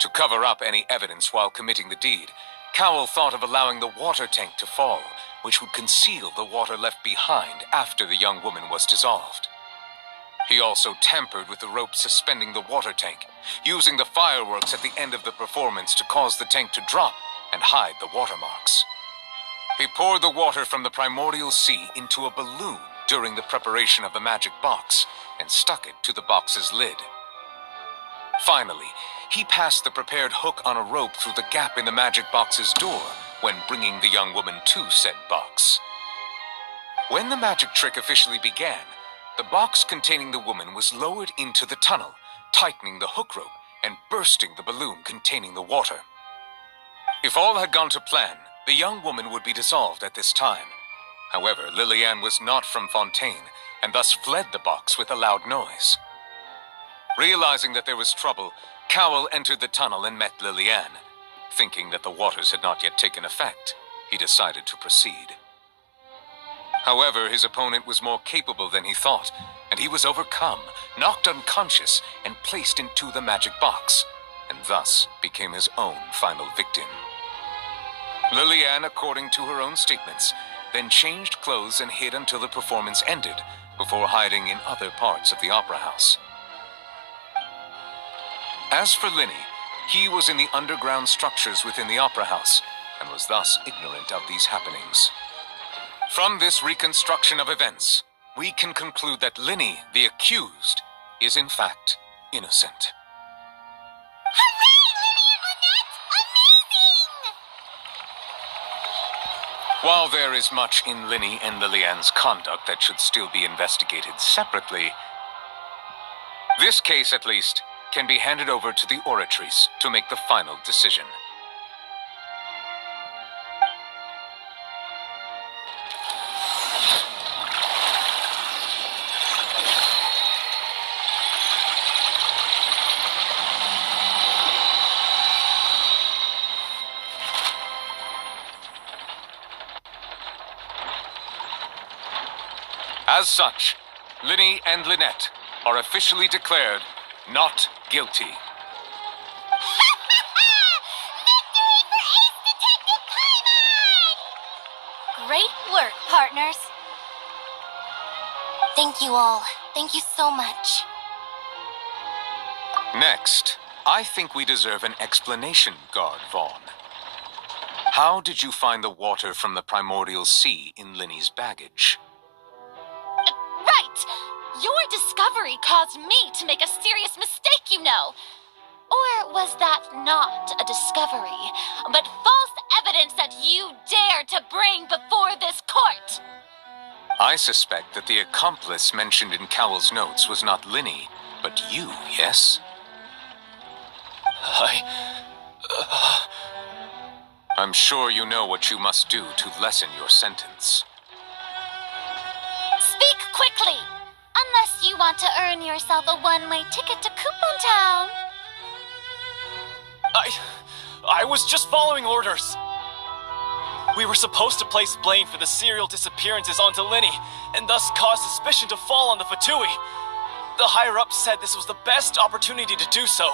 To cover up any evidence while committing the deed, Cowell thought of allowing the water tank to fall, which would conceal the water left behind after the young woman was dissolved. He also tampered with the rope suspending the water tank, using the fireworks at the end of the performance to cause the tank to drop and hide the watermarks. He poured the water from the primordial sea into a balloon during the preparation of the magic box and stuck it to the box's lid. Finally, he passed the prepared hook on a rope through the gap in the magic box's door when bringing the young woman to said box. When the magic trick officially began, the box containing the woman was lowered into the tunnel, tightening the hook rope and bursting the balloon containing the water. If all had gone to plan, the young woman would be dissolved at this time. However, Lillian was not from Fontaine, and thus fled the box with a loud noise. Realizing that there was trouble, Cowell entered the tunnel and met Lillian. Thinking that the waters had not yet taken effect, he decided to proceed. However, his opponent was more capable than he thought, and he was overcome, knocked unconscious, and placed into the magic box, and thus became his own final victim. Lillian, according to her own statements, then changed clothes and hid until the performance ended, before hiding in other parts of the opera house. As for Linny, he was in the underground structures within the opera house, and was thus ignorant of these happenings. From this reconstruction of events, we can conclude that Linny, the accused, is in fact innocent. While there is much in Linny and Lillian's conduct that should still be investigated separately, this case, at least, can be handed over to the Oratrice to make the final decision. As such, Linny and Lynette are officially declared not guilty. Great work, partners. Thank you all. Thank you so much. Next, I think we deserve an explanation, Guard Vaughn. How did you find the water from the primordial sea in Linny's baggage? Right! Your discovery caused me to make a serious mistake, you know. Or was that not a discovery, but false evidence that you dared to bring before this court? I suspect that the accomplice mentioned in Cowell's notes was not Linny, but you, yes? I'm sure you know what you must do to lessen your sentence. Speak quickly, unless you want to earn yourself a one-way ticket to Coupon Town. I was just following orders. We were supposed to place blame for the serial disappearances onto Linny, and thus cause suspicion to fall on the Fatui. The higher-ups said this was the best opportunity to do so.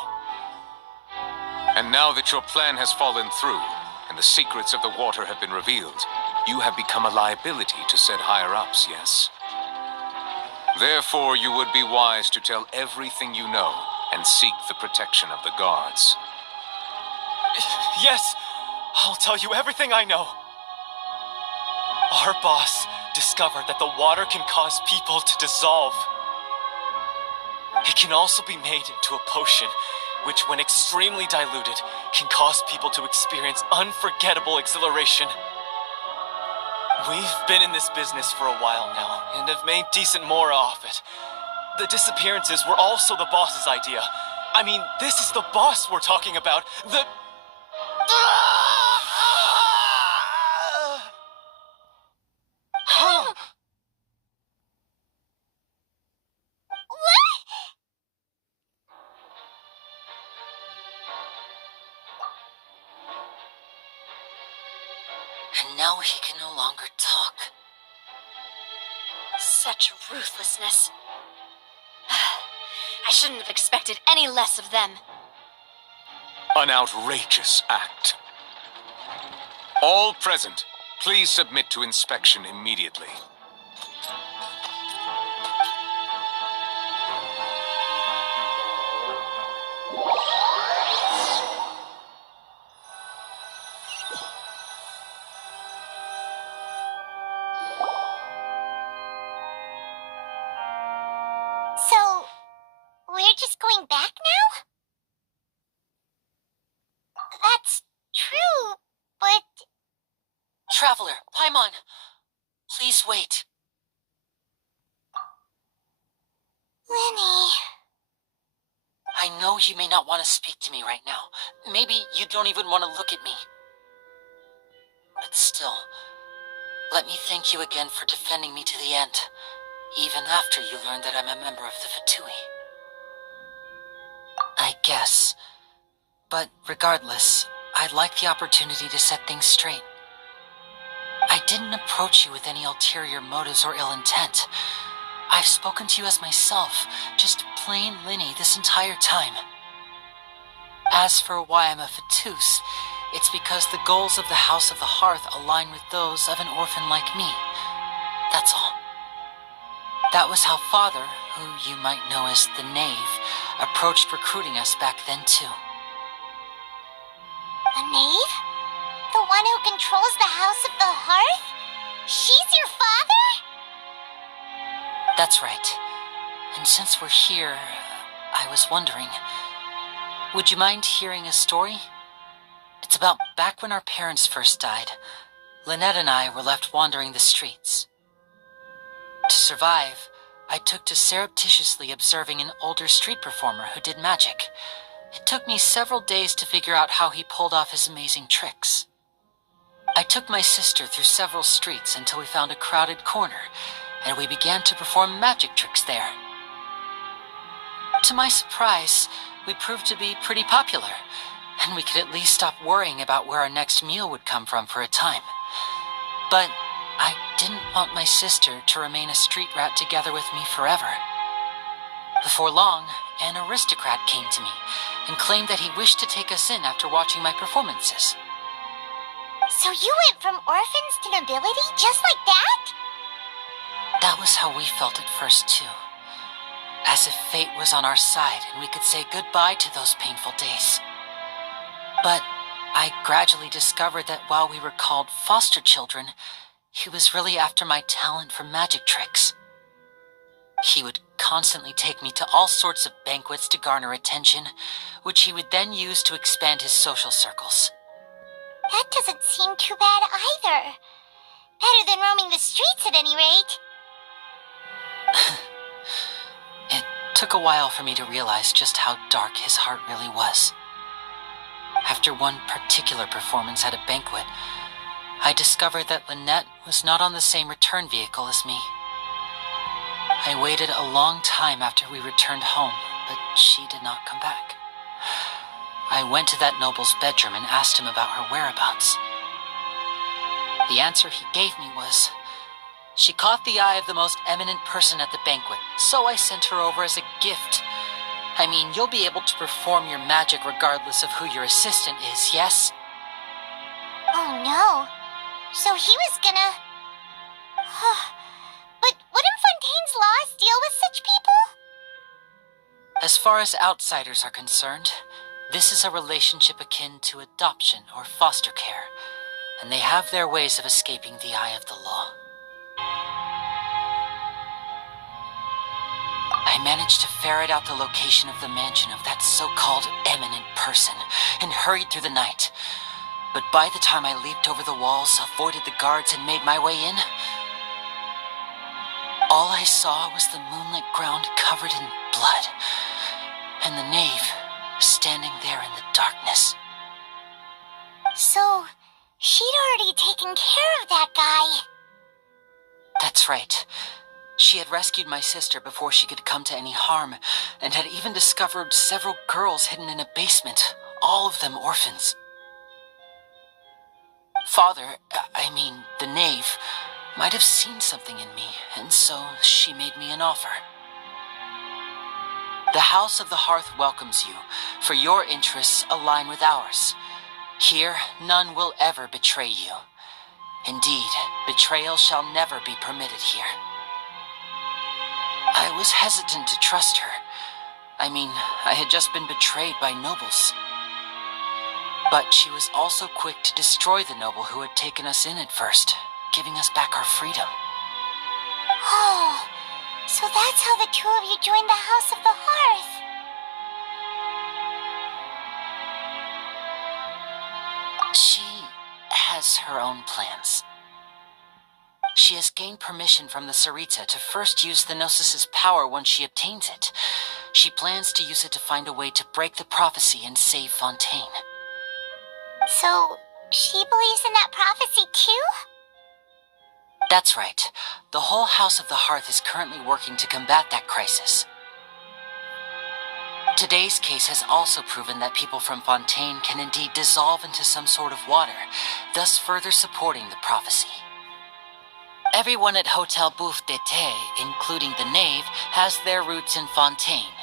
And now that your plan has fallen through, and the secrets of the water have been revealed, you have become a liability to said higher-ups, yes? Therefore, you would be wise to tell everything you know, and seek the protection of the guards. Yes, I'll tell you everything I know. Our boss discovered that the water can cause people to dissolve. It can also be made into a potion, which when extremely diluted, can cause people to experience unforgettable exhilaration. We've been in this business for a while now, and have made decent more off it. The disappearances were also the boss's idea. I mean, this is the boss we're talking about. And now he can no longer talk. Such ruthlessness. I shouldn't have expected any less of them. An outrageous act. All present, please submit to inspection immediately. So, we're just going back now? That's true, but Traveler, Paimon, please wait. Lenny. I know you may not want to speak to me right now. Maybe you don't even want to look at me. But still, let me thank you again for defending me to the end, even after you learned that I'm a member of the Fatui. I guess. But regardless, I'd like the opportunity to set things straight. I didn't approach you with any ulterior motives or ill intent. I've spoken to you as myself, just plain Linny this entire time. As for why I'm a Fatus, it's because the goals of the House of the Hearth align with those of an orphan like me. That's all. That was how Father, who you might know as the Knave, approached recruiting us back then too. A knave? The one who controls the House of the Hearth? She's your father? That's right. And since we're here, I was wondering, would you mind hearing a story? It's about back when our parents first died. Lynette and I were left wandering the streets. To survive, I took to surreptitiously observing an older street performer who did magic. It took me several days to figure out how he pulled off his amazing tricks. I took my sister through several streets until we found a crowded corner, and we began to perform magic tricks there. To my surprise, we proved to be pretty popular, and we could at least stop worrying about where our next meal would come from for a time. But I didn't want my sister to remain a street rat together with me forever. Before long, an aristocrat came to me and claimed that he wished to take us in after watching my performances. So you went from orphans to nobility just like that? That was how we felt at first, too. As if fate was on our side and we could say goodbye to those painful days. But I gradually discovered that while we were called foster children, he was really after my talent for magic tricks. He would constantly take me to all sorts of banquets to garner attention, which he would then use to expand his social circles. That doesn't seem too bad either. Better than roaming the streets at any rate. It took a while for me to realize just how dark his heart really was. After one particular performance at a banquet, I discovered that Lynette was not on the same return vehicle as me. I waited a long time after we returned home, but she did not come back. I went to that noble's bedroom and asked him about her whereabouts. The answer he gave me was, she caught the eye of the most eminent person at the banquet, so I sent her over as a gift. I mean, you'll be able to perform your magic regardless of who your assistant is, yes? Oh no. So he was gonna... But wouldn't Fontaine's laws deal with such people? As far as outsiders are concerned, this is a relationship akin to adoption or foster care, and they have their ways of escaping the eye of the law. I managed to ferret out the location of the mansion of that so-called eminent person and hurried through the night. But by the time I leaped over the walls, avoided the guards, and made my way in, all I saw was the moonlit ground covered in blood, and the knave standing there in the darkness. So, she'd already taken care of that guy. That's right. She had rescued my sister before she could come to any harm, and had even discovered several girls hidden in a basement, all of them orphans. Father, the knave, might have seen something in me, and so she made me an offer. The House of the Hearth welcomes you, for your interests align with ours. Here, none will ever betray you. Indeed, betrayal shall never be permitted here. I was hesitant to trust her. I had just been betrayed by nobles. But she was also quick to destroy the noble who had taken us in at first, giving us back our freedom. Oh, so that's how the two of you joined the House of the Hearth. She has her own plans. She has gained permission from the Sarita to first use the Gnosis' power when she obtains it. She plans to use it to find a way to break the prophecy and save Fontaine. So, she believes in that prophecy too? That's right. The whole House of the Hearth is currently working to combat that crisis. Today's case has also proven that people from Fontaine can indeed dissolve into some sort of water, thus further supporting the prophecy. Everyone at Hotel Bouffe d'été, including the Knave, has their roots in Fontaine,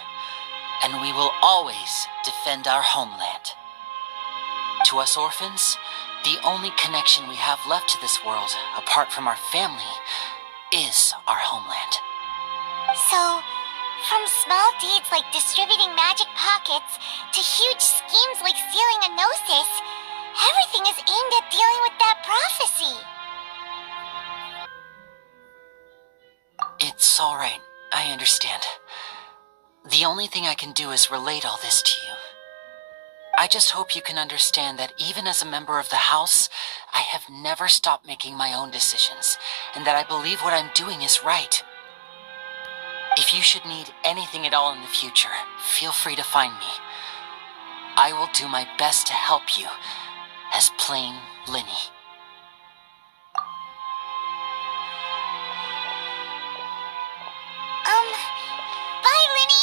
and we will always defend our homeland. To us orphans, the only connection we have left to this world, apart from our family, is our homeland. So, from small deeds like distributing magic pockets to huge schemes like stealing a Gnosis, everything is aimed at dealing with that prophecy. It's all right. I understand. The only thing I can do is relate all this to you. I just hope you can understand that even as a member of the House, I have never stopped making my own decisions, and that I believe what I'm doing is right. If you should need anything at all in the future, feel free to find me. I will do my best to help you, as plain Linny. Bye, Linny!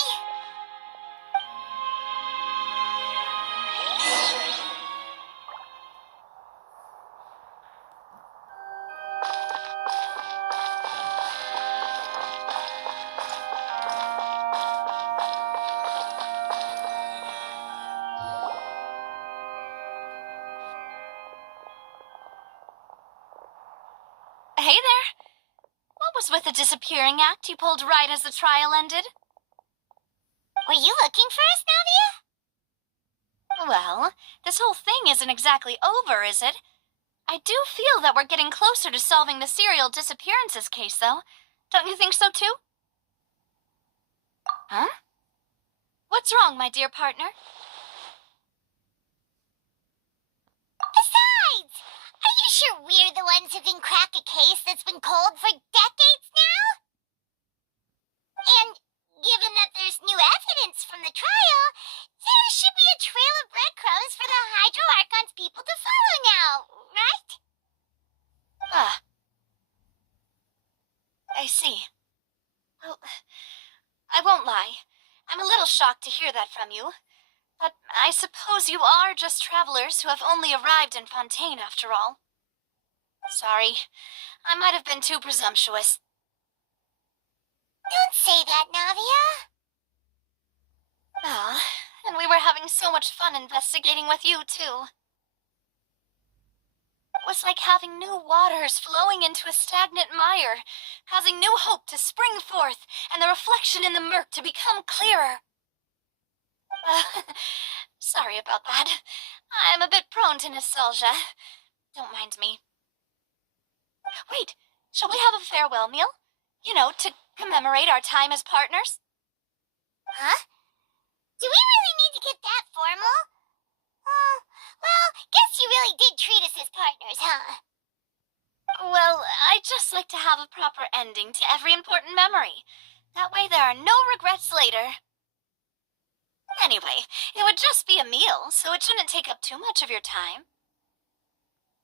Hey there. What was with the disappearing act you pulled right as the trial ended? Were you looking for us, Navia? Well, this whole thing isn't exactly over, is it? I do feel that we're getting closer to solving the serial disappearances case, though. Don't you think so, too? Huh? What's wrong, my dear partner? Besides, are you sure we're the ones who can crack a case that's been cold for decades now? And given that there's new evidence from the trial, there should be a trail of breadcrumbs for the Hydro Archon's people to follow now, right? I see. Well, I won't lie. I'm a little shocked to hear that from you. But I suppose you are just travelers who have only arrived in Fontaine, after all. Sorry. I might have been too presumptuous. Don't say that, Navia. Oh, and we were having so much fun investigating with you, too. It was like having new waters flowing into a stagnant mire, causing new hope to spring forth, and the reflection in the murk to become clearer. Sorry about that. I'm a bit prone to nostalgia. Don't mind me. Wait, shall we have a farewell meal? You know, to commemorate our time as partners? Huh? Do we really need to get that formal? Well, guess you really did treat us as partners, huh? Well, I'd just like to have a proper ending to every important memory. That way there are no regrets later. Anyway, it would just be a meal, so it shouldn't take up too much of your time.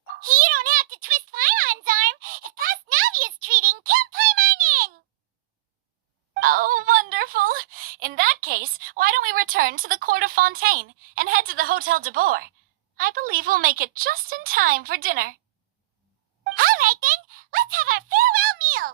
You don't have to twist Paimon's arm. If past Navia's treating, count Paimon in! Oh, wonderful. In that case, why don't we return to the court of Fontaine and head to the Hotel de Bourg? I believe we'll make it just in time for dinner. All right, then. Let's have our farewell meal.